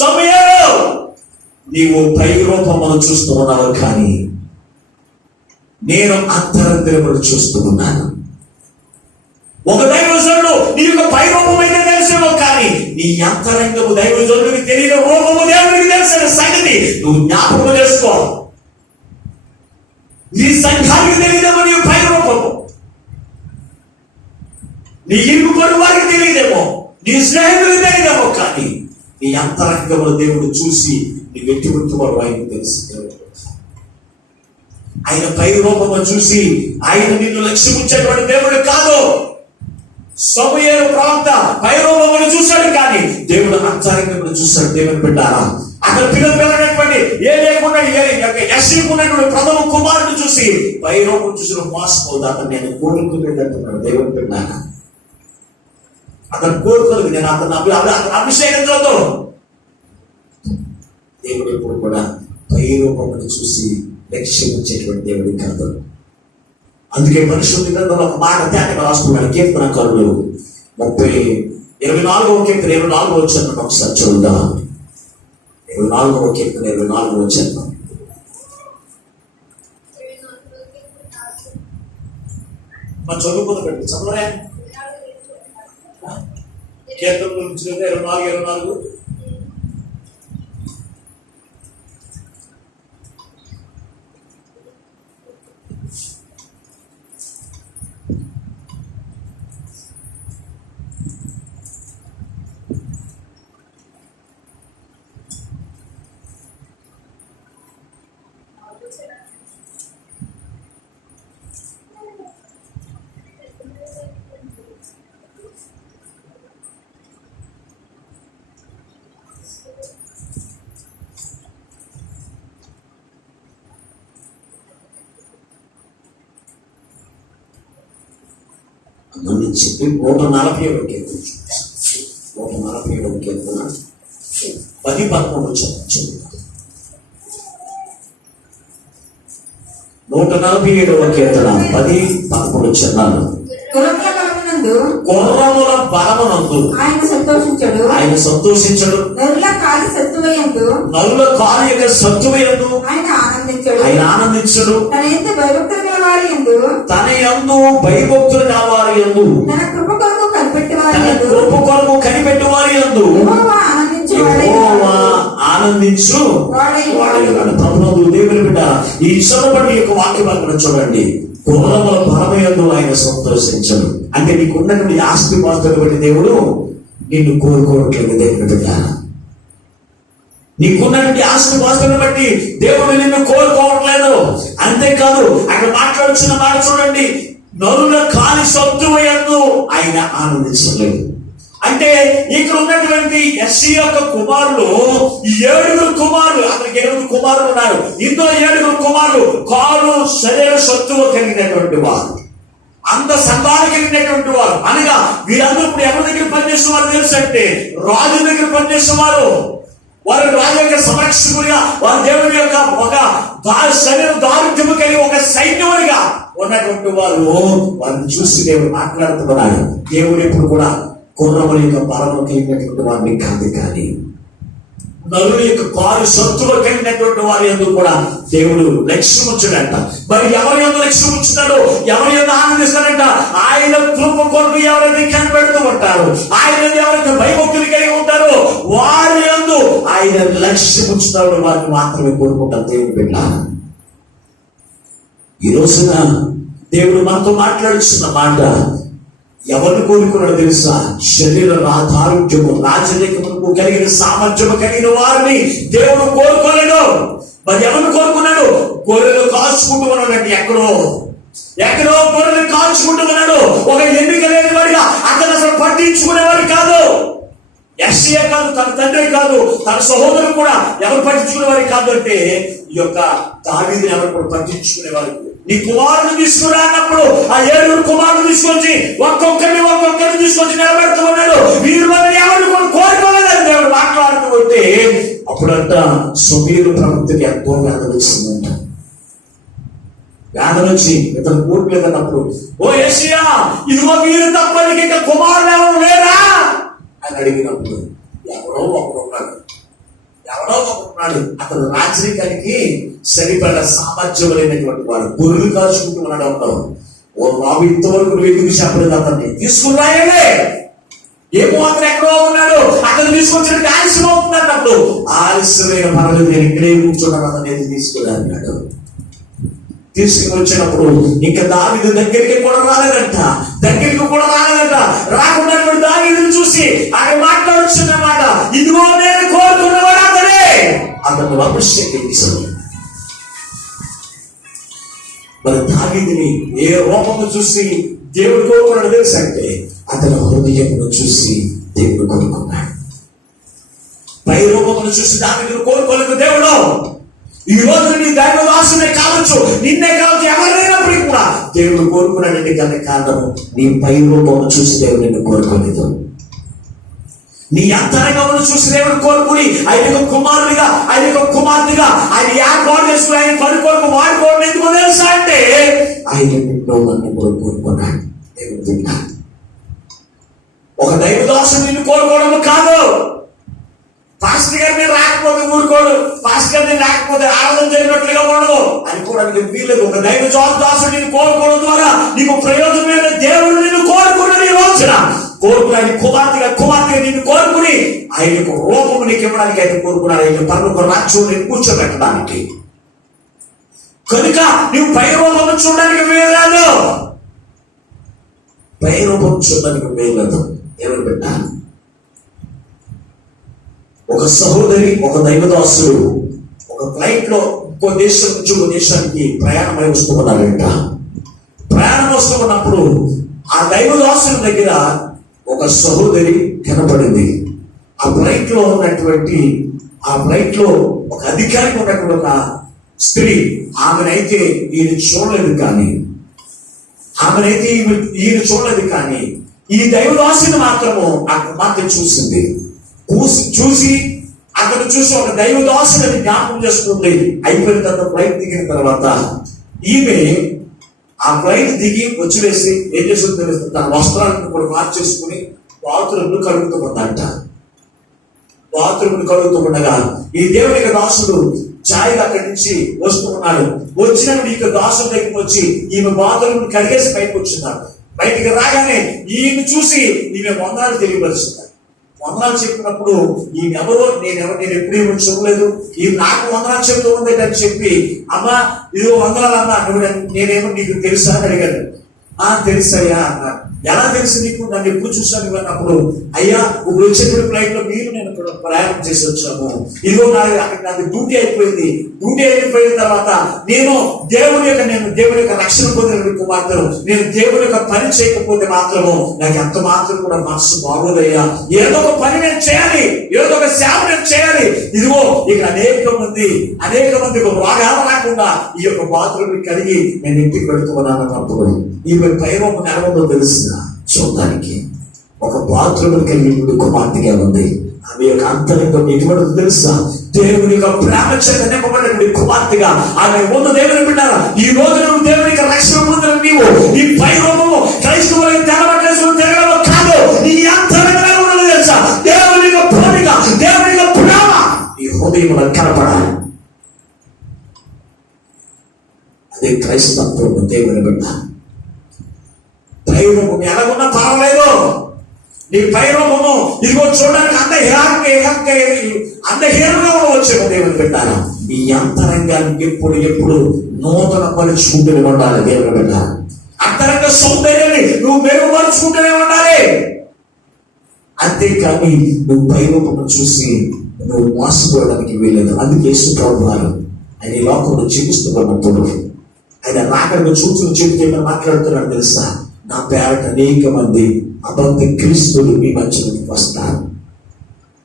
సమయం, నీవు పై రూపమును చూస్తూ ఉన్నావు, కానీ నేను అంతరంగమును చూస్తూ ఉన్నాను. ఒక దైవజనుడు నీ యొక్క పై రూపం అయితే తెలిసేమో, కానీ నీ అంతరంగము దైవజనుడికి తెలియని రూపము దేవుడికి తెలిసిన సంగతి నువ్వు జ్ఞాపకం చేసుకో. నీ సంఘానికి తెలియదేమో నీ పై రూపము, నీ ఇరుగు పొరుగు వారికి తెలియదేమో, నీ స్నేహితులకు తెలియదేమో, కానీ నీ అంతరంగమును దేవుడు చూసి నీ ఎటువంటి వాడు ఆయన తెలుసు. ఆయన పై రూపము చూసి ఆయన నిన్ను లక్ష్యమించేటువంటి దేవుడు కాదు. సమూయేలు ప్రవక్త పై రూపమును చూశాడు, కానీ దేవుడు అంతరంగమును చూశాడు. దేవుని పెట్టారా? అక్కడ పిల్లలైనటువంటి ఏ లేకుండా యశ్వకున్నటువంటి ప్రథమ కుమారుడు చూసి పై రూపం చూసి మోసపోదు. అతను నేను కోరుకునేటట్టున్నాడు. దేవుని పెట్టారా? అతను కోరుకోలేదు, నేను అతను అభిషేకంతో. దేవుడు ఎప్పుడు కూడా పై రూపమును చూసి లక్ష్యమించేటువంటి దేవుడి కాదు. అందుకే పరిశుద్ధ గ్రంథంలో ఒక మాట తేటగా రాసుకున్నాడు. కీర్తనకారులు 24వ కీర్తన 24వ వచనం ఒకసారి చూద్దాం. 24వ కీర్తన 24వ వచనం. మనం చదువుకున్న పెట్టి చదవరా? కీర్తన గురించి 24 చెప్పి 147వ కీర్తన 147వ కీర్తన 10-11 చదువుతాం. 147వ కీర్తన 10-11 చదవాలి. గుర్రముల బలమునందు ఆయన సంతోషించడు, నరుల కాలి యొక్క సత్తువయందు ఆయన ఆయన ఆనందించడు. తన యందు భయభక్తులు గల వారి యందు, తన యందు భయభక్తులు కావారి యందు, తన కృప కొరకు కనిపెట్టి వారి తన యందు, కృప కొరకు కనిపెట్టి వారి యందు యెహోవా ఆనందించువాడై యెహోవా ఆనందించు వాడైనాడు. ప్రభునందు దేవుని బిడ్డ, ఈ చొరబడి యొక్క వాక్యం చూడండి. కులముల పరమయందు ఆయన సంతోషించడు. అంటే నీకున్నటువంటి ఆస్తి పాస్తులు బట్టి దేవుడు నిన్ను కోరుకోవట్లేదు. దేవుని బిడ్డ, నీకున్నటువంటి ఆస్తి పాస్తులను బట్టి దేవుడు నిన్ను కోరుకోవట్లేదు. అంతేకాదు అక్కడ మాట్లాడుతున్న మాట చూడండి, నరుల కాని సొత్తువయందు ఆయన ఆనందించలేదు. అంటే ఇక్కడ ఉన్నటువంటి ఎస్సీ యొక్క కుమారులు 7 కుమారులు, అతనికి 8 కుమారులు ఉన్నారు. ఇందులో 7 కుమారులు కాలు శరీర సత్తువ కలిగినటువంటి వారు, అంత సంపాదన కలిగినటువంటి వారు. అనగా వీరందరూ ఇప్పుడు ఎవరి దగ్గర పనిచేసిన వారు తెలుసు అంటే రాజు దగ్గర పనిచేసిన వారు. వారు రాజు యొక్క సంరక్షకుడిగా, వారి దేవుని యొక్క ఒక శరీర దారుఢ్యము కలిగి ఒక సైన్యముడిగా ఉన్నటువంటి వారు. వారిని చూసి దేవుడు మాట్లాడుతున్నాడు. దేవుడు ఎప్పుడు కూడా కుర్రముల యొక్క పరమ కలిగినటువంటి వారిని కాదు, కానీ నరుల యొక్క కారు సత్తువ కలిగినటువంటి వారి యందు కూడా దేవుడు లక్ష్యం ఉంచాడంట. మరి ఎవరి యందు లక్ష్యం ఉంచుతాడో, ఎవరి యందు ఆనందిస్తాడంట, ఆయన కృప కొరకు ఎవరైతే కనిపెడుతూ ఉంటారో, ఆయన ఎవరైతే భయభక్తులు కలిగి ఉంటారో వారి యందు ఆయన లక్ష్యం ఉంచుతాడు. వారిని మాత్రమే కోరుకుంటారు. దేవుడు బిడ్డ, ఈ రోజున దేవుడు మనతో మాట్లాడుతున్న మాట ఎవరిని కోరుకున్నాడు తెలుసా? శరీర ఆరోగ్యము, రాజరికము కలిగిన సామర్థ్యము కలిగిన వారిని దేవుడు కోరుకోలేడు. మరి ఎవరిని కోరుకున్నాడు? గొర్రెలు కాచుకుంటూ ఉన్నాడంటే ఎక్కడో గొర్రెలు కాచుకుంటూ ఉన్నాడు. ఒక ఎన్నిక లేని వాడిగా అతను అసలు పట్టించుకునేవాడు కాదు. ఎస్సీఏ కాదు, తన తండ్రి కాదు, తన సహోదరులు కూడా ఎవరు పట్టించుకునేవారు కాదు. అంటే ఈ యొక్క దావీదుని ఎవరు కూడా పట్టించుకునేవారు. నీ కుమారుడు తీసుకురా అన్నప్పుడు ఆ 7 కుమారులు తీసుకొచ్చి ఒక్కొక్కరిని తీసుకొచ్చి నిలబెడుతూ ఉన్నాడు. వీరు మరి ఎవరు కూడా కోరుకోలేదని దేవుడు మాట్లాడుతూ ఉంటే అప్పుడంట సుమీరు ప్రవక్తకి ఎంతో వేదన వచ్చిందంట. వేదన వచ్చి ఇతను కోరుకోలేదన్నప్పుడు, ఓ యేషయా, ఇదిగో మీరు తప్ప నీకు ఇంకా కుమారులు ఎవరు లేరా అని అడిగినప్పుడు ఎవరో ఒకడున్నాడు. అతను రాజరికానికి సరిపడ సామర్థ్యం లేనటువంటి వాడు. గొర్రెలు కాచుకుంటూ ఉన్నాడు. అన్నాడు, ఓ బాబు, ఇంతవరకు ఎందుకు చెప్పలేదు? అతన్ని తీసుకున్నాయలే, ఏమో అతను ఎక్కడో ఉన్నాడు, అతను తీసుకొచ్చడానికి ఆలస్యం అవుతుంది అన్నప్పుడు, ఆలస్యమైన పర్వాలేదు, నేను ఇక్కడే కూర్చున్నాను, అతను తీసుకున్నా అన్నాడు. తీసుకుని వచ్చినప్పుడు ఇంకా దావీదు దగ్గరికి కూడా రాలేదంట. రాకుండా దావీదుని చూసి ఆయన మాట్లాడుతున్నమాట, ఇదిగో నేను కోరుకున్నవాడు అతనే. అతను అభిషేకించాడు. మరి దావీదుని ఏ రూపంలో చూసి దేవుడు కోరుకున్నాడు తెలుసు అంటే అతని హృదయంలో చూసి దేవుడు కోరుకున్నాడు. పై రూపంలో చూసి దావీదుని కోరుకోలేదు దేవుడు. ఈ రోజు నీ దైవదాసునే కావచ్చు, నిన్నే కావచ్చు, ఎవరైనప్పటికీ కూడా దేవుడు కోరుకున్నాడంటే దానికి కారణం నీ పై రూపంలో చూసి దేవుడు నిన్ను కోరుకోలేదు. నీ అంతరంగంలో చూసి దేవుడు కోరుకుని ఆయన కుమారుడిగా, ఆయన కుమార్తెగా ఆయన ఏర్పాటు చేసుకుని ఆయన పని కొరకు వాడుకోవడం ఎందుకు తెలుసా అంటే ఆయన నిన్ను నన్ను కూడా కోరుకున్నాడు. దేవుడు తిన్నాడు. ఒక దైవదాసుడు నిన్ను కోరుకోవడం కాదు. పాస్టర్ గారిని రాకపోతే ఊరుకోడు, పాస్టర్ గారిని రాకపోతే ఆనందం జరిగినట్లుగా ఉండదు అనుకోవడానికి వీలేదు. ఒక దైవ దాసుడు నిన్ను కోరుకోవడం ద్వారా నీకు ప్రయోజనమైన దేవుడు నిన్ను కోరుకున్నది. ఈ రోజున కోరుకున్నాడు కుమార్తెగా నిన్ను కోరుకుని ఆయనకు రూపము నీకు ఇవ్వడానికి ఆయన కోరుకున్నాడు. ఆయన పర్వక రాజ్యం కూర్చోబెట్టడానికి. కనుక నువ్వు పై రూపం చూడడానికి వీల్లేదు. పై రూపం చూడడానికి వీల్లేదు. ఎవరు పెట్టాలి? ఒక సహోదరి, ఒక దైవదాసుడు ఒక ఫ్లైట్ లో ఇంకో దేశం నుంచి ఇంకో దేశానికి ప్రయాణమై వస్తూ ఉన్నారంట. ప్రయాణం వస్తూ ఉన్నప్పుడు ఆ దైవదాసుని దగ్గర ఒక సహోదరి కనపడింది. ఆ ఫ్లైట్ లో ఒక అధికారి ఉన్నటువంటి ఒక స్త్రీ, ఆమెనైతే ఈయన చూడలేదు కానీ ఈ దైవదాసుని మాత్రము ఆ కుమార్తె చూసింది. చూసి అతను చూసి ఒక దైవదాసుని జ్ఞాపకం చేసుకుంది. అయిపోయిన తర్వాత ఫ్లైట్ దిగిన తర్వాత ఈమె ఆ ఫ్లైట్ దిగి వచ్చివేసి ఏం చేస్తుందో తెలుస్తుంది, తన వస్త్రాలను కూడా మార్చేసుకుని బాత్రూమ్ కడుగుతూ ఉందంట. బాత్రూమ్ కడుగుతూ ఉండగా ఈ దేవుని దాసుడు ఛాయ్ అక్కడి నుంచి వస్తూ ఉన్నాడు. వచ్చినప్పుడు ఇక దాసు దగ్గరికి వచ్చి ఈమె బాధలను కడిగేసి బయటకు వచ్చిన్నాడు. బయటికి రాగానే ఈయన చూసి ఈమె వందనాలు తెలియపరుస్తున్నారు. వందనాలు చెప్పినప్పుడు ఈమె ఎవరో నేను ఎప్పుడు ఈమె చూడలేదు, ఈమె నాకు వందనాలు చెప్తూ ఉంది అని చెప్పి, అమ్మా ఇదిగో వందనాలు అన్నా, నేనేమో నీకు తెలుసా అని అడిగాను. తెలుసయ్యా అన్నారు. ఎలా తెలుసు నీకు, నన్ను ఎప్పుడు చూసాను అన్నప్పుడు, అయ్యా ఇప్పుడు వచ్చేప్పుడు ఫ్లైట్ లో మీరు నేను ఇక్కడ ప్రయాణం చేసి వచ్చాము, ఇదిగో నాకు డ్యూటీ అయిపోయింది. డ్యూటీ అయిపోయిన తర్వాత నేను దేవుని యొక్క రక్షణ పొందిన కుమార్తెను, నేను దేవుని యొక్క పని చేయకపోతే మాత్రము నాకు ఎంత మాత్రం కూడా మనసు బాగోదయ్యా. ఏదో ఒక పని నేను చేయాలి, ఏదో ఒక సేవ నేను చేయాలి. ఇదిగో ఇక్కడ అనేక మంది రోగాలు రాకుండా ఈ యొక్క బాత్రూమ్ కలిగి నేను ఇంటికి పెడుతున్నాను అన్నప్పుడు ఈమె పైరూపం నెలవదో తెలుసు చూడటానికి ఒక బాత్రూమ్ కలిగి కుమార్తెగా ఉంది. ఆమె యొక్క అంతరంగం ఎటువంటి తెలుసా, దేవుని యొక్క ప్రేమ చేత నింపబడినటువంటి కుమార్తెగా ఆమె ముందు. దేవుని బిడ్డారా, ఈ రోజు నువ్వు దేవుని యొక్క రక్షణ పొందిన నీవు ఈ పైరూపము క్రైస్తవులకు తెగలో కాదు, నీ అంతరంగంలో ఉన్నది తెలుసా, దేవుని యొక్క పోలిక, దేవుని యొక్క ప్రేమ ఈ హృదయంలో కనపడాలి. అదే క్రైస్తవం. దేవుని బిడ్డ పైరూపం ఎలాగున్నా పర్వాలేదు, నీ పైరూపము ఇదిగో చూడడానికి అంత హీరంగా వచ్చేమో. దేవుని పెట్టాను ఈ అంతరంగాన్ని ఎప్పుడు నూతన పరుచుకుంటూనే ఉండాలి. దేవుని పెట్టాలి అంతరంగ సౌందర్యాన్ని నువ్వు మెరుగుపరుచుకుంటూనే ఉండాలి. అంతేకాని నువ్వు పైరూపము చూసి నువ్వు మోసపోవడానికి వీలేదు. అందుకే యేసు ప్రభువారు ఆయన ఈ లోకంలో జీవిస్తున్నప్పుడు ఆయన రాకడకు సూచనలు చెబితే మాట్లాడుతున్నాడు తెలుసా, నా పేరట అనేక మంది అబద్ధ క్రీస్తులు మీ మధ్యలోకి వస్తారు.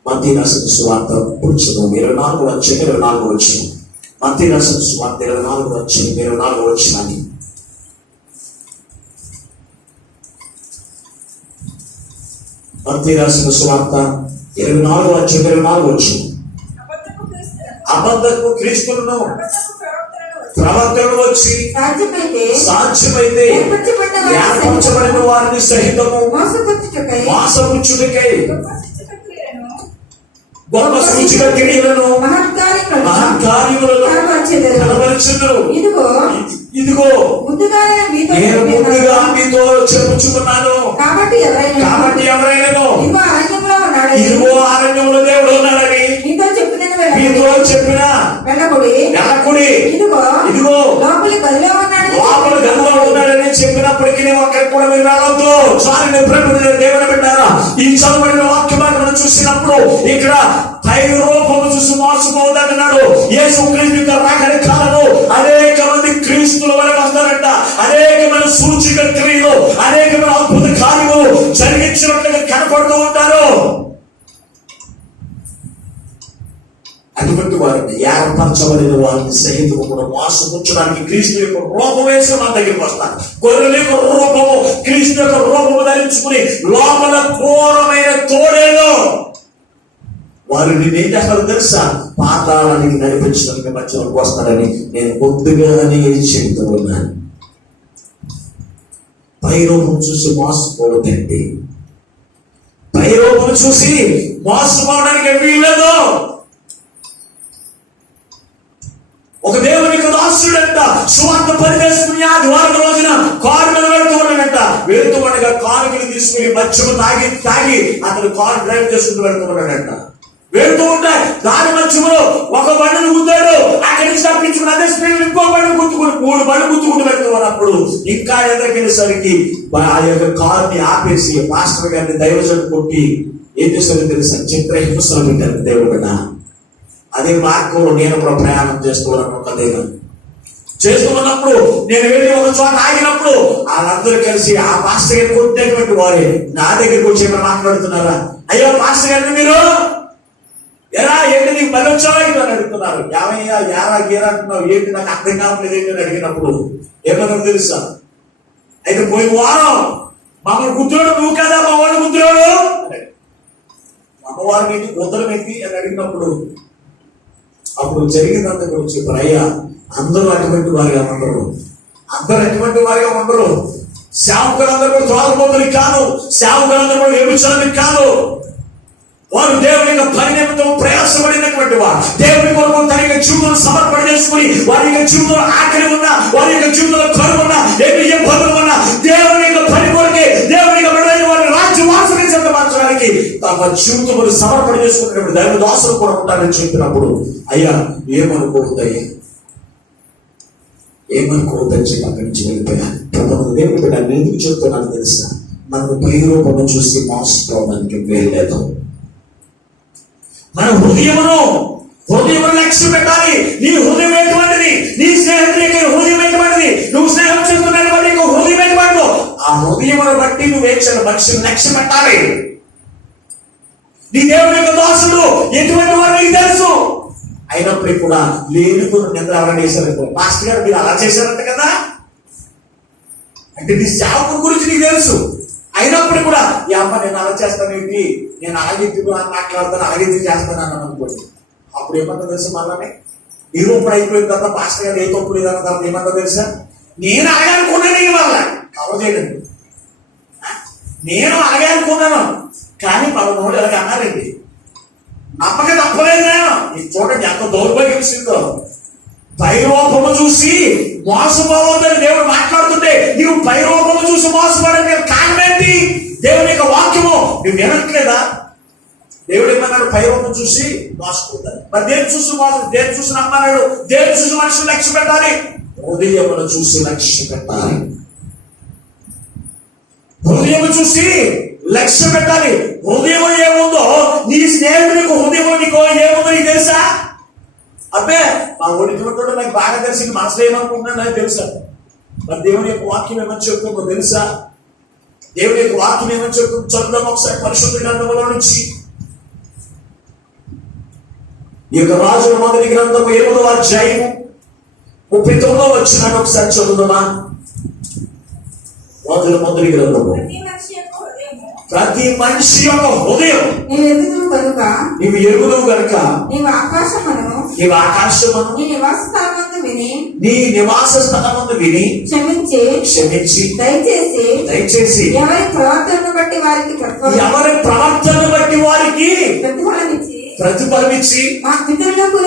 మత్తయి రాసిన సువార్త 24 వచ్చిన మత్తయి రాసిన సువార్త 24 వచ్చినది. మత్తయి రాసిన సువార్త 24 వచ్చిన అబద్ధపు క్రీస్తులను ప్రవక్తలు వచ్చి సాధ్యమైతే ఏర్పరచబడిన వారిని సహితము మోసపుచ్చుటకై గొప్ప సూచక క్రియలను మహత్కార్యములను కనబరచుదురు. ఇదిగో నేను ముందుగా మీతో చెప్పుచున్నాను. కాబట్టి ఎవరైనా ఇదిగో అరణ్యంలో దేవుడు ఉన్నాడని మీతో చెప్పిన వెళ్ళకుడి, ఇదిగో లోపలి గదిలో ఉన్నాడని చెప్పినప్పటికీ అక్కడికి కూడా మీరు వెళ్ళొద్దు. దేవుని పెట్టారా, ఈ చదువుబడిన వాక్య మనం చూసినప్పుడు ఇక్కడ పైరూపము చూసి మోసపోవద్దన్నాడు. యేసు క్రీస్తు రాకడి కాలంలో అనేక మంది క్రీస్తుల వరకు వస్తారంట. అనేకమైన సూచిక క్రియలు, అనేకమైన అద్భుత కార్యములు జరిగించినట్లుగా కనపడుతూ ఉంటారు. అటువంటి వారిని ఏర్పరచబడిన వారిని సహితము కూడా మోసపుచ్చడానికి క్రీస్తు యొక్క రూపం వేసి మన దగ్గరికి వస్తారు. గొర్రెల యొక్క రూపము, క్రీస్తు యొక్క రూపము ధరించుకుని లోపల ఘోరమైన తోడేలు వారిని ఏం చేస్తారు తెలుసా, పాతాళానికి నడిపించడానికి మధ్యలోకి వస్తారని నేను ముందుగానే చెబుతూ ఉన్నాను. పైరూపం చూసి మోసపోవద్దండి. పైరూపం చూసి మోసపోవడానికి వీల్లేదు. ఒక దేవునికి దాసుడంట సువార్త పరివేసుకుని ఆదివారం రోజున కారు మీద వెళ్తూ ఉన్నాడంట. వెళ్తూ ఉండగా కారుని తీసుకుని మధ్యలో తాగి అతను కారు డ్రైవ్ చేసుకుంటూ వెళ్తూ ఉన్నాడంట. వెళ్తూ ఉంటే దాని మధ్యలో ఒక బండిని గుద్దాడు. అక్కడి నుంచి తప్పించుకుని అదే స్పీడ్ ఇంకో బండి గుర్తుకుని 3 బండ్లు గుర్తుకుంటూ వెళ్తూ ఉన్నప్పుడు ఇంకా ఎదురుకెళ్ళేసరికి ఆ యొక్క కారుని ఆపేసి మాస్టర్ గారిని దైవజను కొట్టి ఏం చేస్తారో తెలుసా, చిత్రహింసలు పెట్టారు. దేవుడు అదే మార్గంలో నేను కూడా ప్రయాణం చేస్తూ ఉన్నాను. ఒక దేవుడు చేస్తూ ఉన్నప్పుడు నేను వెళ్ళి ఒక చోట ఆగినప్పుడు వాళ్ళందరూ కలిసి ఆ పాస్టర్ గారిని కొట్టేటువంటి వారే నా దగ్గరికి వచ్చి ఏమైనా మాట్లాడుతున్నారా, అయ్యో పాస్టర్ గారిని మీరు ఎలా ఏంటి నీకు పని వచ్చావా అని అడుగుతున్నారు. యావయ్యా యారా గీరా అంటున్నావు, ఏంటి నాకు అర్థం కావట్లేదు ఏంటి అని అడిగినప్పుడు ఏమన్నా తెలుసా, అయితే పోయిన వారం మమ్మల్ని గుర్తురాడు నువ్వు కదా మా వాడు గుర్తురాడు, అమ్మవారిని ఏంటి ఉత్తరం ఏంటి అని అడిగినప్పుడు అప్పుడు జరిగిందంత గురించి అయ్యా అందరూ అటువంటి వారిగా ఉండరు, అందరూ అటువంటి వారిగా ఉండరు. సేవకులందరూ కూడా త్రాగుబోతులకి కాదు, సేవకులందరూ కూడా వ్యభిచారానికి కాదు. వారు దేవుని యొక్క పని నిమిత్తం ప్రయాసపడినటువంటి వారు, దేవుని కొరకు తన యొక్క జీవితం సమర్పణ చేసుకుని, వారి యొక్క జీవితంలో ఆకలి ఉన్నా, వారి యొక్క జీవితంలో కరువు ఉన్నా, ఏ ఇబ్బందులు ఉన్నా, దేవుని యొక్క పని కొరకే, దేవుని యొక్క విడుదల వారి రాజ్యవాసుని సిద్ధపరచడానికి తమ జీవితములు సమర్పణ చేసుకున్నప్పుడు దైవ దాసులు కూడా ఉంటారని చెప్పినప్పుడు, అయ్యా ఏమనుకోవద్దయ్యా, ఏమనుకోవద్దని చెప్పి అక్కడి నుంచి వెళ్ళిపోయాను. కొంతమంది దేవుని బిడ్డ ఎందుకు చెప్తున్నాను తెలుసా? మనకు పై రూపము చూసి మోసపోవడానికి వెళ్ళలేదు. మన హృదయమును లక్ష్యం పెట్టాలి. నీ హృదయం ఎటువంటిది? నీ స్నేహితుడి యొక్క హృదయం ఎటువంటిది? నువ్వు స్నేహం చేస్తున్న వాడి యొక్క హృదయం ఎటువంటిదో ఆ హృదయమును బట్టి నువ్వు మనిషిని లక్ష్యం పెట్టాలి. నీ దేవుని యొక్క దోషులు ఎటువంటి వారు నీకు తెలుసు. అయినప్పటికీ కూడా లేనిపోయిన నిద్ర ఎవరైనా చేశారు, మాస్టర్ గారు మీరు అలా చేశారంట కదా అంటే నీ సేవకుల గురించి నీకు తెలుసు. అయినప్పుడు కూడా ఈ అమ్మ నేను అలా చేస్తానేంటి, నేను అలాగే మాట్లాడతాను, అలాగే చేస్తాను అని అనుకోండి. అప్పుడు ఏమంటా తెలుసు, మళ్ళీ నిరూపణ అయిపోయిన తర్వాత మాస్టర్ గారు ఏ తప్పు లేదన్న తర్వాత ఏమంటా తెలుసా, నేను అలాగే అనుకున్నాను, వల్ల కవర్ చేయలేదు, నేను అలాగే అనుకున్నాను కానీ పదమూడు అలాగే అన్నారండి, నమ్మక తప్పలేదు. నేను చూడండి ఎంత దౌర్భాగ్యం ఇస్తుందో. పైరూపము చూసి మోసపోవద్దని దేవుడు మాట్లాడుతుంటే నీవు పైరూపము చూసి మోసపోవడానికి కారణం ఏంటి? దేవుని యొక్క వాక్యము నువ్వు వినట్లేదా? దేవుడు ఏమన్నాడు? పైరూపం చూసి మోసపోతాడు. మరి దేని చూసి నమ్మన్నాడు? దేని చూసి మనుషులు లక్ష్య పెట్టాలి? హృదయమును చూసి లక్ష్య పెట్టాలి. హృదయము చూసి లక్ష్య పెట్టాలి. హృదయం ఏముందో, నీ స్నేహితుడికి హృదయం నీకో ఏముందో నీకు తెలుసా? అబ్బే మా ఒడికి నాకు బాగా తెలిసి మనసులో ఏమనుకుంటున్నా నాకు తెలుసా? మరి దేవుని యొక్క వాక్యం ఏమని చెప్తుందో తెలుసా? దేవుని యొక్క వాక్యం ఏమని చెప్తుందో చదువుదాం ఒకసారి పరిశుద్ధ గ్రంథంలో నుంచి. ఈ యొక్క రాజుల మొదటి గ్రంథము 8వ అధ్యాయము 39వ వచనాన్ని ఒకసారి చదువుదామా? రాజుల మొదటి గ్రంథము. ప్రతి మనిషి యొక్క హృదయం నీవు ఎరుగుదువు కనుక నీవు ఆకాశమును నీ నివాస స్థలమందు విని క్షమించి దయచేసి ఎవరి ప్రవర్తనను బట్టి వారికి ప్రతిఫలమిచ్చి మా పితరులకు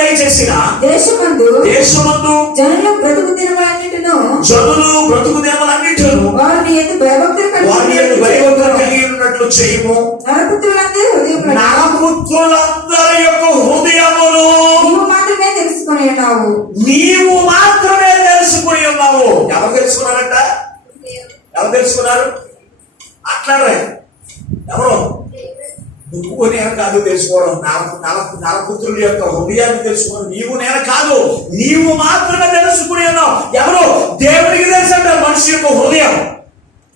దయచేసిన దేశమందు జనులు బ్రతుకు దినములన్నిటిను వారిని భయభక్తులు కలిగి ఉన్నట్లు చేయము. నరపుత్రులందరి యొక్క హృదయములు నీవు మాత్రమే తెలుసుకుని ఉన్నావు. ఎవరు తెలుసుకున్నారంట? ఎవరు తెలుసుకున్నారు? అట్లాడే ఎవరు? నువ్వు నేను కాదు తెలుసుకోవడం. నరపుత్రుల యొక్క హృదయాన్ని తెలుసుకోవడం నీవు నేను కాదు, నీవు మాత్రమే తెలుసుకుని ఉన్నావు. ఎవరు? దేవుడికి తెలుసంట మనిషి యొక్క హృదయం.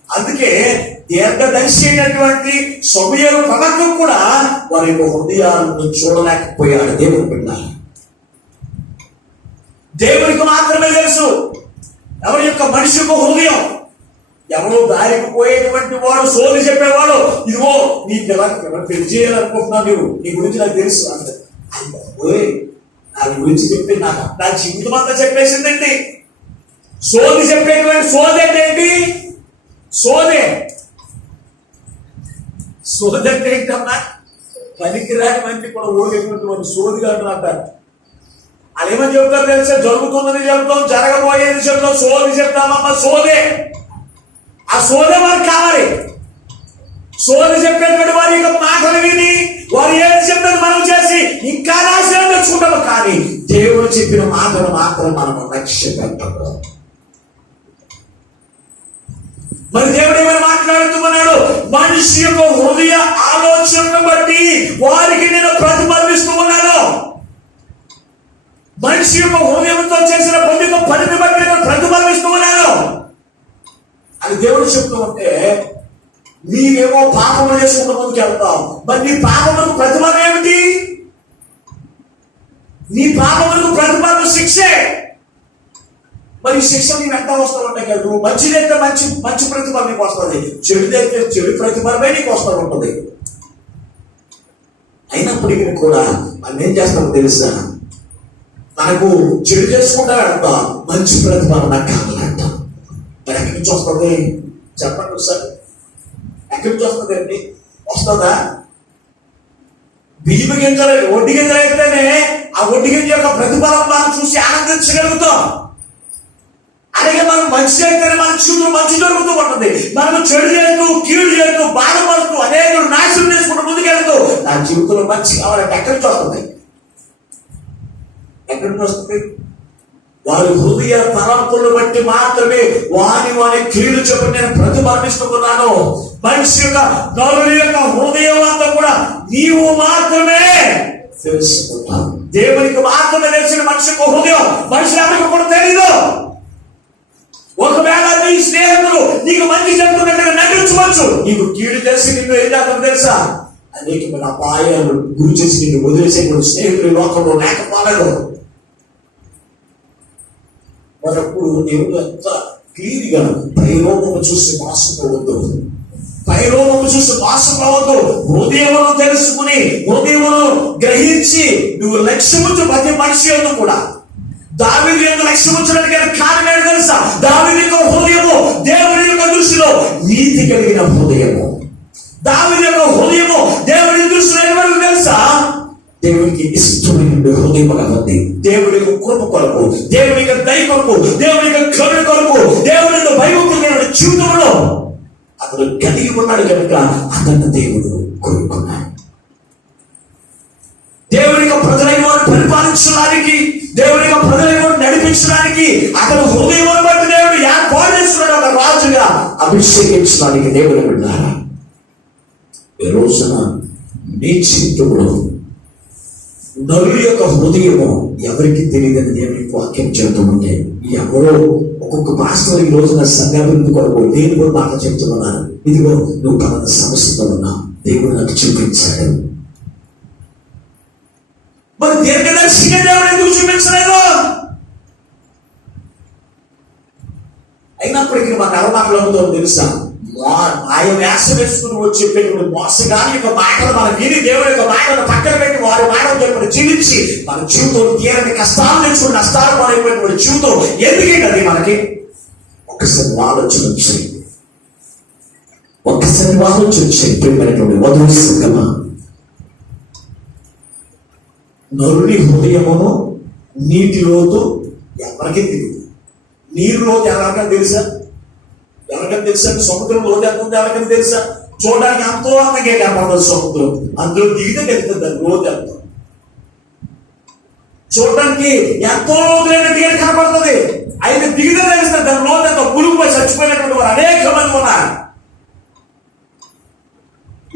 అందుకే దీర్ఘదర్శి అయినటువంటి సమూయేలు ప్రవక్త కూడా వారి యొక్క హృదయాలను చూడలేకపోయాడు. దేవుడు పెట్టాలి. దేవుడికి మాత్రమే తెలుసు ఎవరి యొక్క మనిషి యొక్క హృదయం. ఎవరో దారికి పోయేటువంటి వాడు, సోది చెప్పేవాడు, ఇదిగో నీ పెళ్లి చేయాలనుకుంటున్నావు, నీవు నీ గురించి నాకు తెలుసు అంటే నా గురించి చెప్పి నాకు నా జీవితం అంతా చెప్పేసిందండి. సోది చెప్పేటువంటి సోది ఏంటి? సోది అంటే ఏంటన్నా? పనికిరాని మంది కూడా ఓడేటువంటి వాడు సోదిగా అంటారు. అది ఏమని చెప్తారు తెలుసా? జరుగుతున్నది చెప్తాం, జరగబోయేది చెప్తాం, సోది చెప్తామమ్మా. సోదే, ఆ సోదే మనకు కావాలి. సోది చెప్పేటువంటి వారి యొక్క మాటలు విని వారు ఏది చెప్పేది మనం చేసి ఇంకా నాశనం తెచ్చుకుంటాము. కానీ దేవుడు చెప్పిన మాటలు మాత్రం మనం లక్ష్య పెట్టము. మరి దేవుడు ఏమైనా మాట్లాడుతున్నాడు? మనిషి యొక్క హృదయ ఆలోచనను బట్టి వారికి నేను ప్రతిబింబిస్తూ ఉన్నాను. మనిషి యొక్క హృదయంతో చేసిన ప్రతి పనిని బట్టి నేను ప్రతిబింబిస్తూ ఉన్నాను అని దేవుడు చెప్తూ ఉంటే, నీవేమో పాపములు చేసుకుంటూ ముందుకు వెళ్తావు. మరి నీ పాపములకు ప్రతిఫలం ఏమిటి? నీ పాపములకు ప్రతిఫలం శిక్షే. మరి శిక్ష నీ వెంట వస్తూ ఉంటాయి కదా. నువ్వు మంచిదైతే మంచి ప్రతిఫలం నీకు వస్తుంది, చెడుదైతే చెడు ప్రతిఫలమే నీకు వస్తూ ఉంటుంది. అయినప్పటికీ కూడా మనం ఏం చేస్తామో తెలుసా? మనకు చెడు చేసుకుంటా వెళ్తాం, మంచి ప్రతిఫలం నాకు కావాలంటాం. మరి ఎక్కడి నుంచి వస్తుంది చెప్పండి ఒకసారి? ఎక్కడి నుంచి వస్తుంది అండి? వస్తుందా? బియ్యం గింజలు ఒడ్డి గింజలు అయితేనే ఆ ఒడ్డి గింజ యొక్క ప్రతిఫలం మనం చూసి ఆనందించగలుగుతాం. అలాగే మనం మంచి చేస్తేనే మన జీవితంలో మంచి జరుగుతూ ఉంటుంది. మనం చెడు చేస్తూ కీడు చేస్తూ బాధపడుతూ అనేక నాశనం చేసుకుంటూ ముందుకెళ్తూ నా జీవితంలో మంచి కావాలంటే ఎక్కడి నుంచి వస్తుంది? ఎక్కడి నుంచి వస్తుంది? వారి హృదయ తలంపులను బట్టి మాత్రమే వారి క్రియలు చెప్పి నేను ప్రతిపాదిస్తున్నాను. మనిషి యొక్క నరుని యొక్క హృదయం అంతా కూడా నీవు మాత్రమే తెలుసుకుంటావు. దేవునికి మాత్రమే తెలిసిన మనిషి యొక్క హృదయం మనిషి ఎవరికి కూడా తెలీదు. ఒకవేళ నీ స్నేహితులు నీకు మంచి చెప్తున్నట్టుగా నటించవచ్చు, నీకు కీడు తెలిసి నిన్ను ఏం చేస్తాను తెలుసా? అనేకమైన అపాయాలు గురి చేసి నిన్ను వదిలేసేటువంటి స్నేహితులు లోకంలో లేకపోలేదు. మనప్పుడు దేవుడు ఎంత క్లియర్గా పైరోమము చూసి మోసపోవద్దు, పైరోమము చూసి మోసపోవద్దు. హృదయమును తెలుసుకుని హృదయమును గ్రహించి నువ్వు లక్ష్యముంచు ప్రతి మనిషి యందు కూడా. దావీదు యొక్క లక్ష్యం వచ్చినట్టుగా కారణం ఏంటో తెలుసా? దావీదు యొక్క హృదయము దేవుని యొక్క దృష్టిలో నీతి కలిగిన హృదయము. దావీదు యొక్క హృదయము దేవుని దృష్టిలో ఎవరికి తెలుసా? దేవునికి ఇష్టమైన హృదయం కలది. దేవుడి యొక్క కృప కొరకు, దేవుని యొక్క దయ కొరకు, దేవుని యొక్క కరుణ కొరకు, దేవుని యొక్క భయభక్తులైన జీవితంలో అతను కలిగి ఉన్నాడు కనుక అతన్ని దేవుడు కోరుకున్నాడు. దేవుని యొక్క ప్రజలైన వారు పరిపాలించడానికి, దేవుని యొక్క ప్రజలైన వారు నడిపించడానికి అతను హృదయం బట్టి దేవుడు ఏర్పాటు చేస్తున్నాడు. ఒక రాజుగా అభిషేకించడానికి దేవుడు విన్నారా? ఈ రోజున నీ జీవితంలో నరుల యొక్క హృదయము ఎవరికి తెలియదని దేవునికి వాక్యం చెబుతుంటే, ఎవరో ఒక్కొక్క భాషలో ఈ రోజున సంఘాభివృద్ధి కొరకు దేని కూడా మాట చెప్తున్నారు. ఇదిగో నువ్వు పలానా సమస్యతో ఉన్నావు, దేవుడు నాకు చూపించాడు. మరి దీర్ఘదర్శిగా దేవుడు ఎందుకు చూపించలేదు? అయినప్పటికీ మాకు అలవాట్లతో తెలుసా? ఆయన వేషం వేసుకుని వచ్చి చెప్పేటువంటి మోసగాని యొక్క మాటలు మన విని దేవుడి యొక్క మాటలు పక్కన పెట్టి వారి మాటలు చెప్పి జీవించి మన జీవితం తీరని కష్టాలు తెచ్చుకుని నష్టాలు పాలైపోయినటువంటి జీవితం ఎందుకంటే మనకి ఒక్కసారి ఆలోచన వచ్చాయి, ఒక్కసారి ఆలోచన వచ్చాయి. ప్రియమైనటువంటి వధువు సంగమా, నరుని హృదయమును నీటి లోతు ఎవరికి తెలియదు. నీరు లోతు ఎవరికైనా తెలుసా? ఎవరికైనా తెలుసా? సముద్రం లోతు ఎంత ఉంది ఎవరికైనా తెలుసా? చూడడానికి ఎంతో అందంగా కనపడుతుంది సముద్రం, అందులో దిగితే తెలుస్తుంది లోతు ఎంత. చూడడానికి ఎంతో లోతులైన దిగని కనపడుతుంది, అయితే దిగితే తెలుస్తుంది దాని లోతు ఎంత. పురుగుపోయి చచ్చిపోయినటువంటి వారు అనేక మంది ఉన్నారు.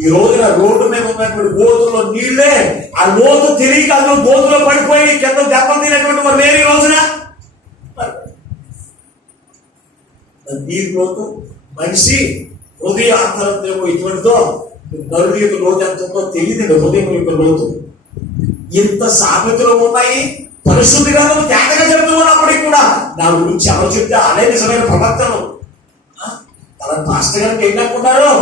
ఈ రోజున రోడ్డు మీద ఉన్నటువంటి గోతుల్లో నీళ్లే ఆ లోతు తిరిగి అందులో గోతులో పడిపోయి కింద దెబ్బలు తినేటువంటి వారు లేరు ఈ రోజున. నీరు లోతు మనిషి హృదయ అంతరంగం ఇటువంటిదో నరుడి యొక్క లోతు ఎంత ఉందో తెలియదు. హృదయం యొక్క లోతు ఇంత సామెతలు ఉన్నాయి. పరిశుద్ధి గ్రంథం తేటగా చెప్తూ ఉన్నప్పటికీ కూడా నా గురించి ఎవరు చెప్తే అదే నిజమైన ప్రవర్తనలు. అలా పాస్టర్ గారికి ఏం అనుకుంటారు?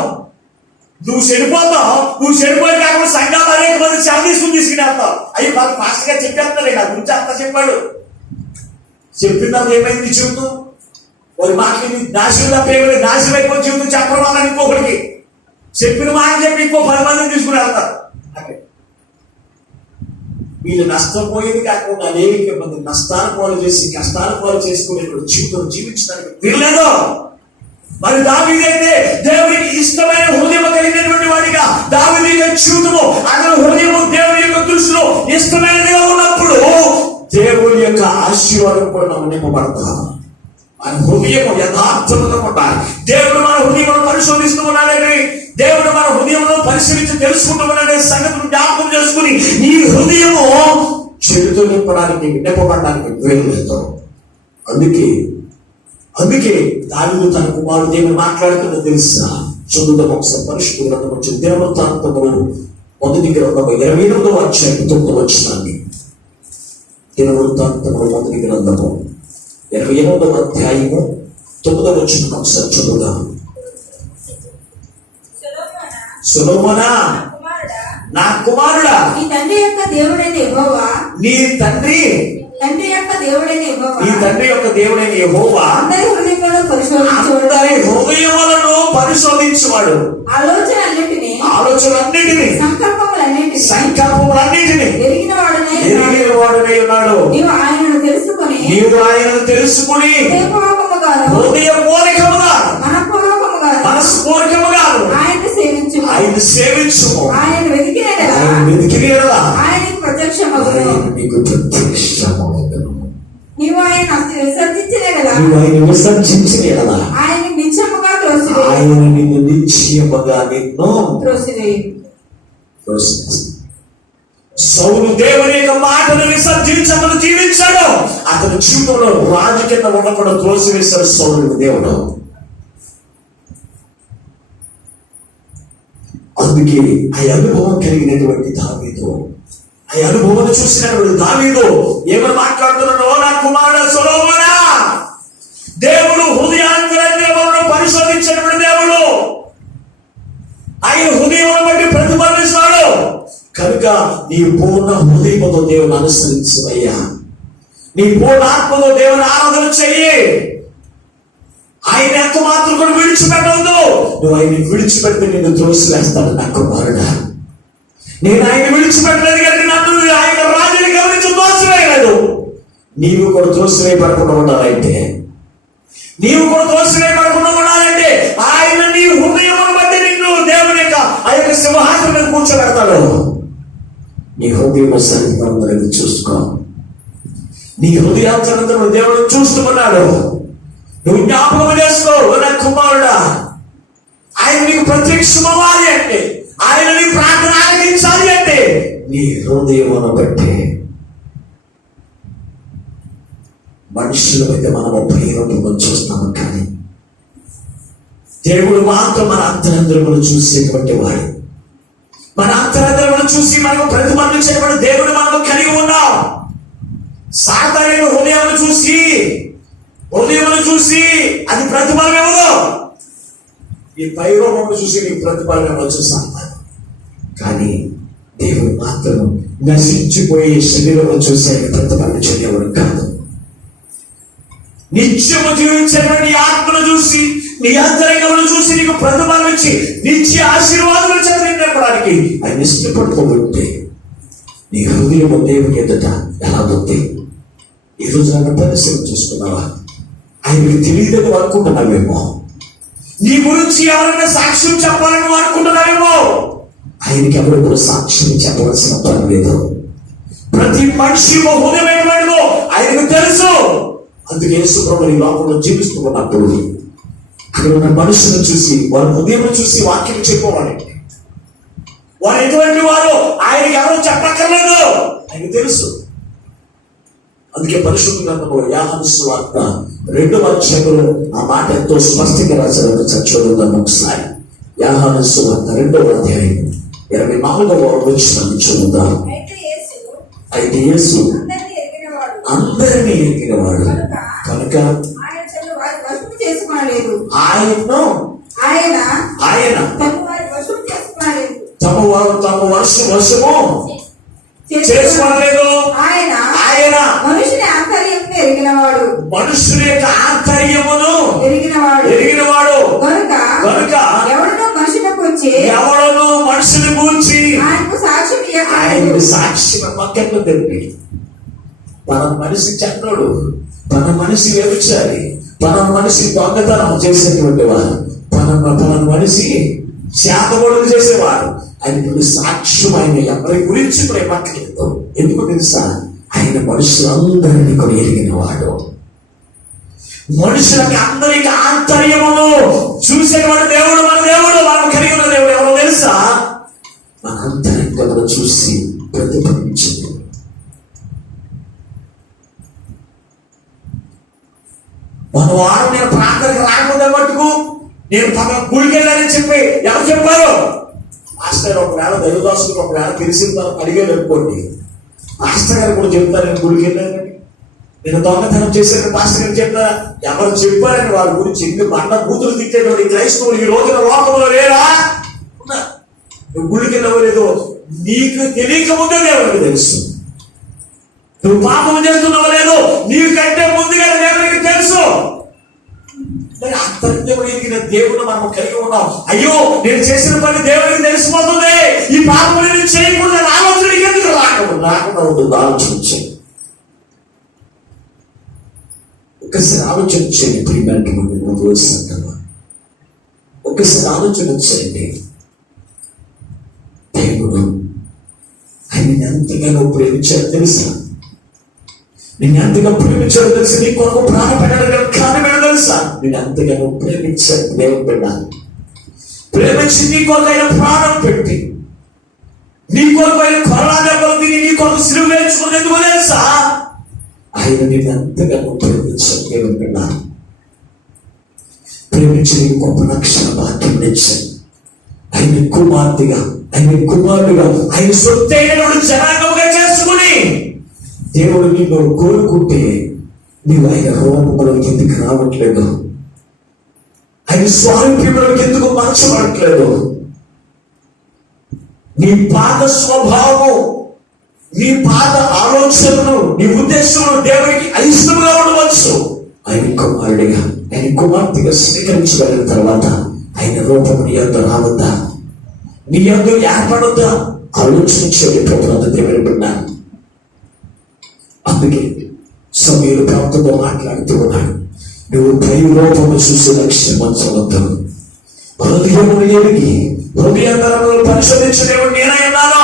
నువ్వు చెడిపోతావు, నువ్వు చెడిపోయి కాకుండా సంఘాలు అనేక మంది చాలా తీసుకునేస్తావు. అయ్యి వాళ్ళు పాస్టర్ గారు చెప్పేస్తాడు నా గురించి అంతా చెప్పాడు. చెప్పిన ఏమైంది జీవితం? వారి మాటలు నాశనం ప్రేమ నాశనం అయిపోయి జీవితం చెప్పడం వల్ల ఇంకొకరికి చెప్పిన మాట చెప్పి ఇంకో 10 మందిని తీసుకుని వెళ్తారు. వీళ్ళు నష్టపోయేది కాకుండా అనేక మంది నష్టాలు పాలు చేసి కష్టాలు పాలు చేసుకునేటువంటి జీవితం జీవించడానికి వీల్లేదు. మరి దావీదైతే దేవునికి ఇష్టమైన హృదయం కలిగినటువంటి వాడిగా దావీదు యొక్క జీవితము అతని హృదయము దేవుని యొక్క దృష్టిలో ఇష్టమైనదిగా ఉన్నప్పుడు దేవుని యొక్క ఆశీర్వాదం కూడా మనం నింపబడతాం. మన హృదయం యథార్థంగా ఉండాలి. దేవుడు మన హృదయం పరిశోధిస్తూ ఉన్నాడని, దేవుడు మన హృదయంలో పరిశీలించి తెలుసుకుంటూ ఉన్నాడనే సంగతిని జ్ఞాపకం చేసుకుని నీ హృదయము చెడుతో నింపడానికి నింపబడడానికి వీలు. అందుకే దావీదు తన కుమారుడు దేవుడు మాట్లాడుతుందో తెలుసా? చదువుదాం ఒకసారి పరిశుద్ధ గ్రంథం వచ్చి దినవృత్తాంతములు 1వ గ్రంథము 28వ అధ్యాయం 9వ వచనాన్ని. దినవృత్తాంతములు 1వ గ్రంథము 28వ అధ్యాయము 9వ వచనం ఒకసారి చదువుదాం. సొలొమోనా నా కుమారుడా, నీ తండ్రి యొక్క దేవుడైన యెహోవా, నీ తండ్రి యొక్క దేవుడైన యెహోవా, నీ తండ్రి యొక్క దేవుడైన యెహోవా అందరి హృదయములను పరిశోధించువాడు, అందరి హృదయములను పరిశోధించువాడు ఆలోచనలన్నిటిని సంకల్పములన్నిటిని ఎరిగిన వాడునై ఉన్నాడు. నీవు ఆయనను తెలుసుకుని హృదయపూర్వకముగా మనస్పూర్వకముగా ఆయన సేవించుము. ఆయన వెతికిన యెడల ఆయనకు ప్రత్యక్షమగును. నీకు ప్రత్యక్షమగును. నీవు ఆయన విసర్జించిన యెడల ఆయన నిత్యముగా త్రోసివేయును. ఆయన నిన్ను నిత్యముగా త్రోసివేస్తాడు. సౌలు దేవుని యొక్క మాటను విసర్జించమని జీవించాడు. అతని జీవితంలో రాజు కింద ఉండకుండా త్రోసివేశాడు సౌలు దేవుడు. అందుకే ఆ అనుభవం కలిగినటువంటి దావీదు, ఆ అనుభవం చూసినటువంటి దావీదు ఏమని మాట్లాడుతున్నాడో, నా కుమారుడు సొలొమోనా, దేవుడు హృదయాంతరంగములను పరిశోధించినటువంటి దేవుడు, ఆయన హృదయం బట్టి ప్రతిఫలిస్తాడు. కనుక నీ పూర్ణ హృదయముతో దేవుని అనుసరించవయ్యా, నీ పూర్ణ ఆత్మతో దేవుని ఆరాధన చెయ్యి. ఆయన ఎంత మాత్రం కూడా విడిచిపెట్టవద్దు. నువ్వు ఆయన విడిచిపెడితే నిన్ను త్రోసివేస్తాడు. నా కుమారుడా, నేను ఆయన విడిచిపెట్టలేదు కానీ నన్ను ఆయన రాజుని గమనించి త్రోసివేయలేదు. నీవు కూడా త్రోసివేయబడకుండా ఉండాలంటే, ఆయన నీ హృదయం బట్టి నిన్ను దేవుని యొక్క ఆ యొక్క సింహాసనం మీద కూర్చోబెడతాడు. నీ హృదయం సరిగ్గా ఉందని చూసుకో. నీ హృదయాంతరంలో దేవుడు చూస్తున్నాడు. నువ్వు జ్ఞాపకం చేసుకో, నా కుమారుడా, ఆయన నీకు ప్రత్యక్షమవ్వాలి అంటే, ఆయన నీ ప్రార్థన ఆలకించాలి అంటే నీ హృదయమును బట్టి. మనుషుల మీద మనం ప్రేమను చూస్తాము, కానీ దేవుడు మాత్రం మన అంతరంగమును చూసేటువంటి వాడు. మన అంతరంగమును చూసి మనకు ప్రతిఫలించేటువంటి దేవుడు మనము కలిగి ఉన్నాం. సాతాను హృదయమును చూసి అది ప్రతిఫలం ఇవ్వదు. ఈ పైరూపము చూసి నీకు ప్రతిఫలం ఇవ్వచ్చు సాతాను. కానీ దేవుడు మాత్రం నశించిపోయే శరీరము చూసి ఆయన ప్రతిఫలం చేయవడం కాదు. నిత్యము జీవించేటువంటి ఆత్మను చూసి, నీ అంతరంగమును చూసి నీకు ప్రతిఫలం ఇచ్చి నిత్య ఆశీర్వాదాలు చదివించడానికి ఆయన ఇష్టపడుతూ నీ హృదయం దేవుని ఎదుట ఎలా ఉంది? ఈ రోజు నన్ను పరిశీలన చూసుకున్నావా? ఆయనకి తెలియదని అనుకుంటున్నావేమో. నీ గురించి ఎవరైనా సాక్ష్యం చెప్పాలని అనుకుంటున్నావేమో. ఆయనకి ఎవరు కూడా సాక్ష్యం చెప్పవలసిన పని లేదు. ప్రతి మనిషి హృదయం ఏమైందో ఆయనకు తెలుసు. అందుకే యేసుప్రభువు ఈ లోకంలో జీవిస్తూ ఉన్నప్పుడు అక్కడ ఉన్న మనుషులను చూసి, వారి హృదయం చూసి వాక్యం చెప్పేవాడు. వారు ఎటువంటి వారు ఆయనకి ఎవరు చెప్పక్కర్లేదు, ఆయనకు తెలుసు. అందుకే పరిశుద్ధ గ్రంథంలో యోహాను సువార్త 2వ అధ్యాయంలో ఆ మాట ఎంతో స్పష్టంగా రాశారు. చూద్దాం ఒకసారి. యోహాను సువార్త 2వ అధ్యాయం 24వ వచనాన్ని చూద్దాం. అయితే యేసు అందరినీ ఎరిగినవాడు కనుక ఆయన తమ వశము చేసుకోలేదు. ఆయన మనుషుని ఆంతర్యమును ఎరిగినవాడు కనుక ఎవడను మనుషుని గూర్చి ఆయనకు సాక్ష్యం పక్కన తెలిపి, తన మనిషి చెడ్డోడు, తన మనిషి వ్యభిచారి, తన మనిషి దొంగతనం చేసేటువంటి వాడు, తన మనిషి శాతబడులు చేసేవాడు, ఆయన సాక్ష్యం ఆయన ఎవరి గురించి ప్రేమట్లేదు. ఎందుకు తెలుసా? ఆయన మనుషులందరినీ కూడా ఎరిగినవాడు. మనుషులకి అందరికి ఆంతర్యమును చూసేవాడు దేవుడు. మన దేవుడు, మనం కలిగి ఉన్న దేవుడు ఎవరో తెలుసా? మన అంతరంగమును చూసి ప్రతిఫలించింది. మనం వాడు నేను ప్రార్థనకు రాకపోతే మట్టుకు నేను పక్కన గుడికి వెళ్ళానని చెప్పి ఎవరు చెప్పారు? మాస్టర్ ఒకవేళ దైవదాసులకు ఒకవేళ తెలిసిన తర్వాత అడిగారు అనుకోండి, మాస్టర్ గారు కూడా చెప్తారు నేను గుడికి వెళ్ళానని, నేను దొంగతనం చేశాను మాస్టర్ గారు చెప్తారా? ఎవరు చెప్పారని వారి గురించి ఎందుకు అన్న కూతురు తిట్టేటువంటి క్రైస్తవులు ఈ రోజున లోకంలో లేరా? నువ్వు గుడికి వెళ్ళవలేదు, నీకు తెలియక ముందే దేవుడికి తెలుసు. నువ్వు పాపం చేస్తున్నావో లేదో నీకంటే ముందుగా దేవుడికి తెలుసు. అంతరంగం ఎదిగిన దేవుడు మనం కలిగి ఉన్నాం. అయ్యో నేను చేసిన పని దేవుడికి తెలిసిపోతుంది, ఈ పాపం నేను చేయకుండా ఆలోచనకి ఎందుకు రాకుండా ఉంటుంది. ఆలోచించండి, ఒకసారి ఆలోచించండి ప్రియమైనటువంటి ఒకసారి ఆలోచించండి. దేవుడు ఆయన ఎంతగానో ప్రేమించాడు తెలుసా? నేను ఎంతగా ప్రేమించాడు తెలుసా? నీ కొరకు ప్రాణ పెట్టడం కారణం తెలుసా? నేను ఎంతగానో ప్రేమించాడు దేవుడు బిడ్డ. ప్రేమించి నీ కొరకు ఆయన ప్రాణం పెట్టి, నీ కొరకు ఆయన కొరడా దెబ్బలు తిని నీ కొరకు సిలువ వేయించుకునేందుకు తెలుసా? ఆయన నేను ఎంతగానో ప్రేమించాడు దేవుడు బిడ్డ. ప్రేమించి నీ గొప్ప రక్షణ భాగ్యం ఇచ్చాడు. ఆయన కుమార్తెగా, ఆయన కుమారుడుగా, ఆయన సొత్తైన జనాంగంగా చేసుకుని దేవుడు నిన్ను కోరుకుంటే నీవు ఆయన రూపంలోకి ఎందుకు రావట్లేదు? ఆయన స్వారూప్యంలోకి ఎందుకు మార్చబడట్లేదు? నీ పాత స్వభావం, నీ పాత ఆలోచనలు, నీ ఉద్దేశంలో దేవుడికి అయిష్టంగా ఉండవచ్చు. ఆయన కుమారుడిగా, ఆయన కుమార్తెగా స్వీకరించబడిన తర్వాత ఆయన రూపం నీ యొద్ద రావద్దా? నీ యొద్ద ఏర్పడొద్దా? ఆలోచించేది ప్రభుత్వ దేవుని బిడ్డ. అందుకే సమీరు ప్రాంతంలో మాట్లాడుతూ ఉన్నాడు, నువ్వు పై రూపము చూసి లక్ష్యమవద్దు, హృదయమును ఎరిగి హృదయాంతరములను పరిశోధించలేవు నేనైనాను,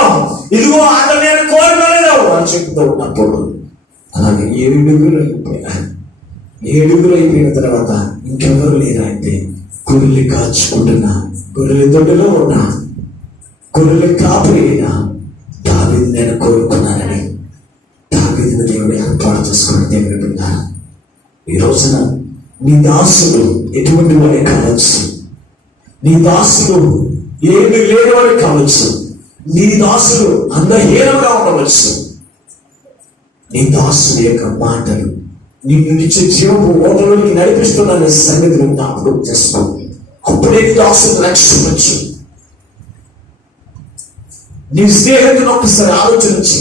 ఇదిగో అతను నేను కోరుకోలేదు అని చెప్తూ ఉన్నప్పుడు అలాగే 7 అయిపోయిన తర్వాత ఇంకెవరు లేరా అంటే గొర్రెలు కాచుకుంటున్నా, గొర్రెల దొడ్డిలో ఉన్నా, గొర్రెలు కాపరినా దావీదు నేను కోరుకున్నానని దావీదును దేవుడు ఏర్పాటు చేసుకుని దేవుడు విన్నారు. ఈ రోజున నీ దాసులు ఎటువంటి వాడే కావచ్చు, నీ దాసులు ఏమి లేని వాడు కావచ్చు, నీ దాసులు అందహీనంగా ఉండవచ్చు. నీ దాసుల యొక్క మాటలు నిన్ను నిత్య జీవపు ఓటలోకి నడిపిస్తున్న సంగతిని జ్ఞాపకం చేసుకో. అప్పుడే నీ దాసులు రక్షించవచ్చు. నీ స్నేహితుని ఒక్కసారి ఆలోచించి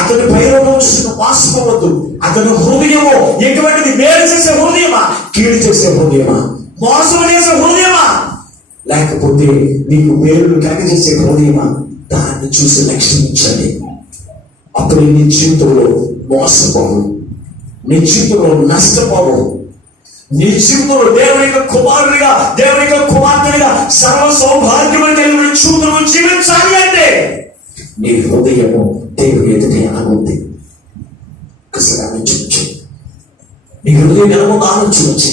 అతని పైరవం చూసిన వాస్తవద్దు. అతని హృదయము ఎటువంటిది? మేలు చేసే హృదయమా, కీడు చేసే హృదయమా, మోసం చేసే హృదయమా, లేకపోతే నీకు మేలు కలిగజేసే హృదయమా? దాన్ని చూసి లక్షించండి. అప్పుడే నీ జీవితంలో మోసపోవు, నీ జీవితంలో నష్టపోవు, నీ జీవితంలో దేవుని యొక్క కుమారుడిగా, దేవుని యొక్క కుమార్తెగా సర్వ సౌభాగ్యమైన దేవుని జీవితంలో జీవించాలి అంటే నీ హృదయము దేవుని ఎదుట ఎలాగుంది ఒకసారి ఆలోచించు. నీ హృదయం ఎలాగో ఆలోచించి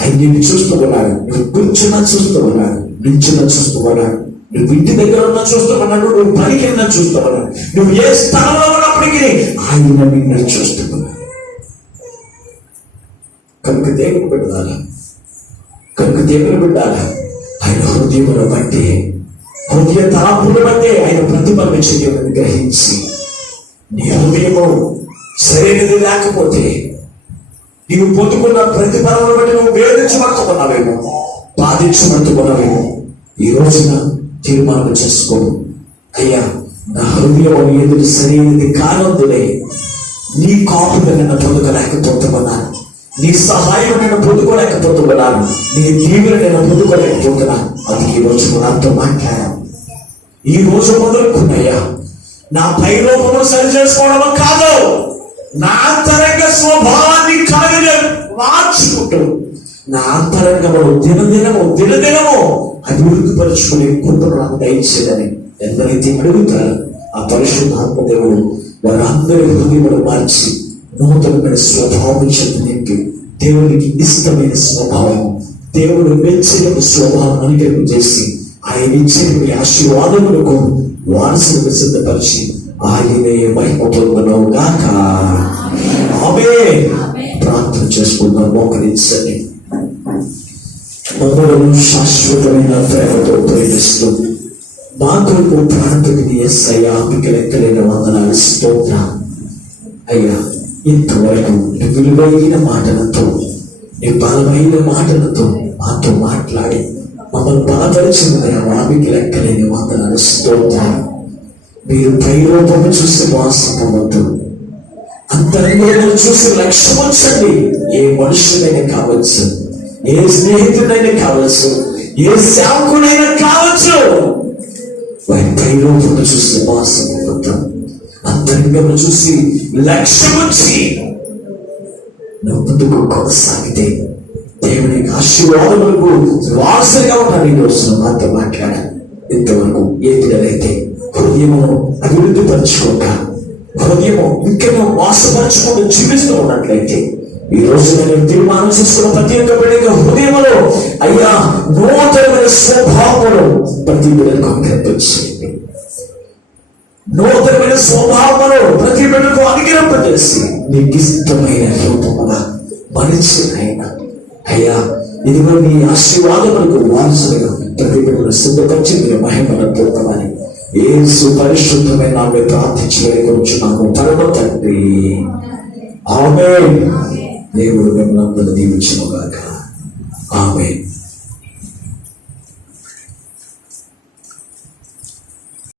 ఆయన నిన్ను చూస్తూ ఉన్నాడు, నువ్వు కూర్చున్నా చూస్తూ ఉన్నాడు, నిల్చున్నా చూస్తూ ఉన్నాడు, నువ్వు ఇంటి దగ్గర ఉన్నా చూస్తూ ఉన్నాడు, నువ్వు పనికి వెళ్ళినా చూస్తూ ఉన్నాడు, నువ్వు ఏ స్థలంలో ఉన్నప్పటికీ ఆయన నిన్ను చూస్తూ ఉన్నాడు. కనుక దేవుని బిడ్డాలా, ఆయన హృదయమును బట్టి, హృదయ తలాపును బట్టి ఆయన ప్రతిఫలం చేయమని గ్రహించి, నీ హృదయము సరైనది లేకపోతే నీవు పొందుకున్న ప్రతిఫలమును బట్టి నువ్వు వేధించబడుతున్నావేమో, బాధించబడుతున్నావేమో, ఈ రోజున తీర్మానం చేసుకో. అయ్యా, నా హృదయం ఎదురు సరైనది కానందులే నీ కాపుగా నన్ను పొందకలేకపోతున్నాను, నీ సహాయం నేను పొందుకోలేకపోతున్నాను, నీ దీవెన నేను పొందుకోలేకపోతున్నాను. అది ఈ రోజు నాతో మాట్లాడాను. ఈ రోజు మొదలుకున్నాయా నా పై రూపమును సరి చేసుకోవడం కాదు, నా అంతరంగ స్వభావాన్ని కలిగి మార్చుకుంటూ నా అంతరంగమును దినదినము అభివృద్ధి పరుచుకునే కృపను నాకు దయచేదని ఎందరైతే అడుగుతారు ఆ పరిశుద్ధాత్మ దేవుడు వారందరి హృదయములు మార్చి నూతనమైన స్వభావం చెంది నింపి దేవునికి ఇష్టమైన స్వభావం, దేవుడు మెచ్చిన స్వభావం అనుగ్రహం చేసి ఆయన ఇచ్చిన ఆశీర్వాదములకు వారసులకు సిద్ధపరిచి ఆయనే మహిమ పొందును గాక. ఆమేన్. ప్రార్థన చేసుకుందాం, మోకరించండి. మమ్మల్ని శాశ్వతమైన ప్రేమతో ప్రేమిస్తూ మా కొరకు ప్రార్థనని యేసయ్యా మీకు లెక్కలేని వందనాలు, స్తోత్రం. అయ్యా, ఇంతవరకు విలువైన మాటలతో, నీ బలమైన మాటలతో మాతో మాట్లాడి మమ్మల్ని బలపరిచిన మీకు లెక్కలేని వందనాలు, స్తోత్రం. మీరు పై రూపము చూసి మోసపోవద్దు, అంతరంగంలో చూసి లక్ష్యం వచ్చండి. ఏ మనుషులైనా కావచ్చు, ఏ స్నేహితుడైనా కావచ్చు, ఏ సేవకుడైనా కావచ్చు, వారి పైరూపను చూసి వాసం పొందుతాం. అంతరంగము చూసి లక్ష్యం వచ్చి నువ్వు ముందుకు కొనసాగితే దేవుని ఆశీర్వాదములకు వారసులుగా ఉంటాను. ఈ రోజున మాతో మాట్లాడాలి. ఇంతవరకు ఏ పిల్లలైతే హృదయమును అభివృద్ధి పరచుకోక, హృదయము ఇంకేమో వాసపరచుకుంటూ జీవిస్తూ ఉన్నట్లయితే, ఈ రోజు నేను తీర్మానం చేసుకున్న ప్రతి ఒక్క బిడ్డ హృదయంలో అయ్యా నూతనమైన స్వభావములు ప్రతి బిడ్డకు కనిపించేయండి. నూతనమైన స్వభావములు ప్రతి బిడ్డకు అనుగ్రహింపజేసి నీకు ఇష్టమైన రూపముగా మనిషి అయినా అయ్యా ఇదిగో నీ ఆశీర్వాదములకు వారసులుగా ప్రతి బిడ్డను సిద్ధపరిచి మీరు మహిమను పొందమని యేసు పరిశుద్ధమైన నామములో ప్రార్థించి వేడుకొనుచున్నాము పరమ తండ్రి. ఆమేన్. దేవుడు మిమ్మల్ని అందరినీ దీవించును గాక. ఆమేన్.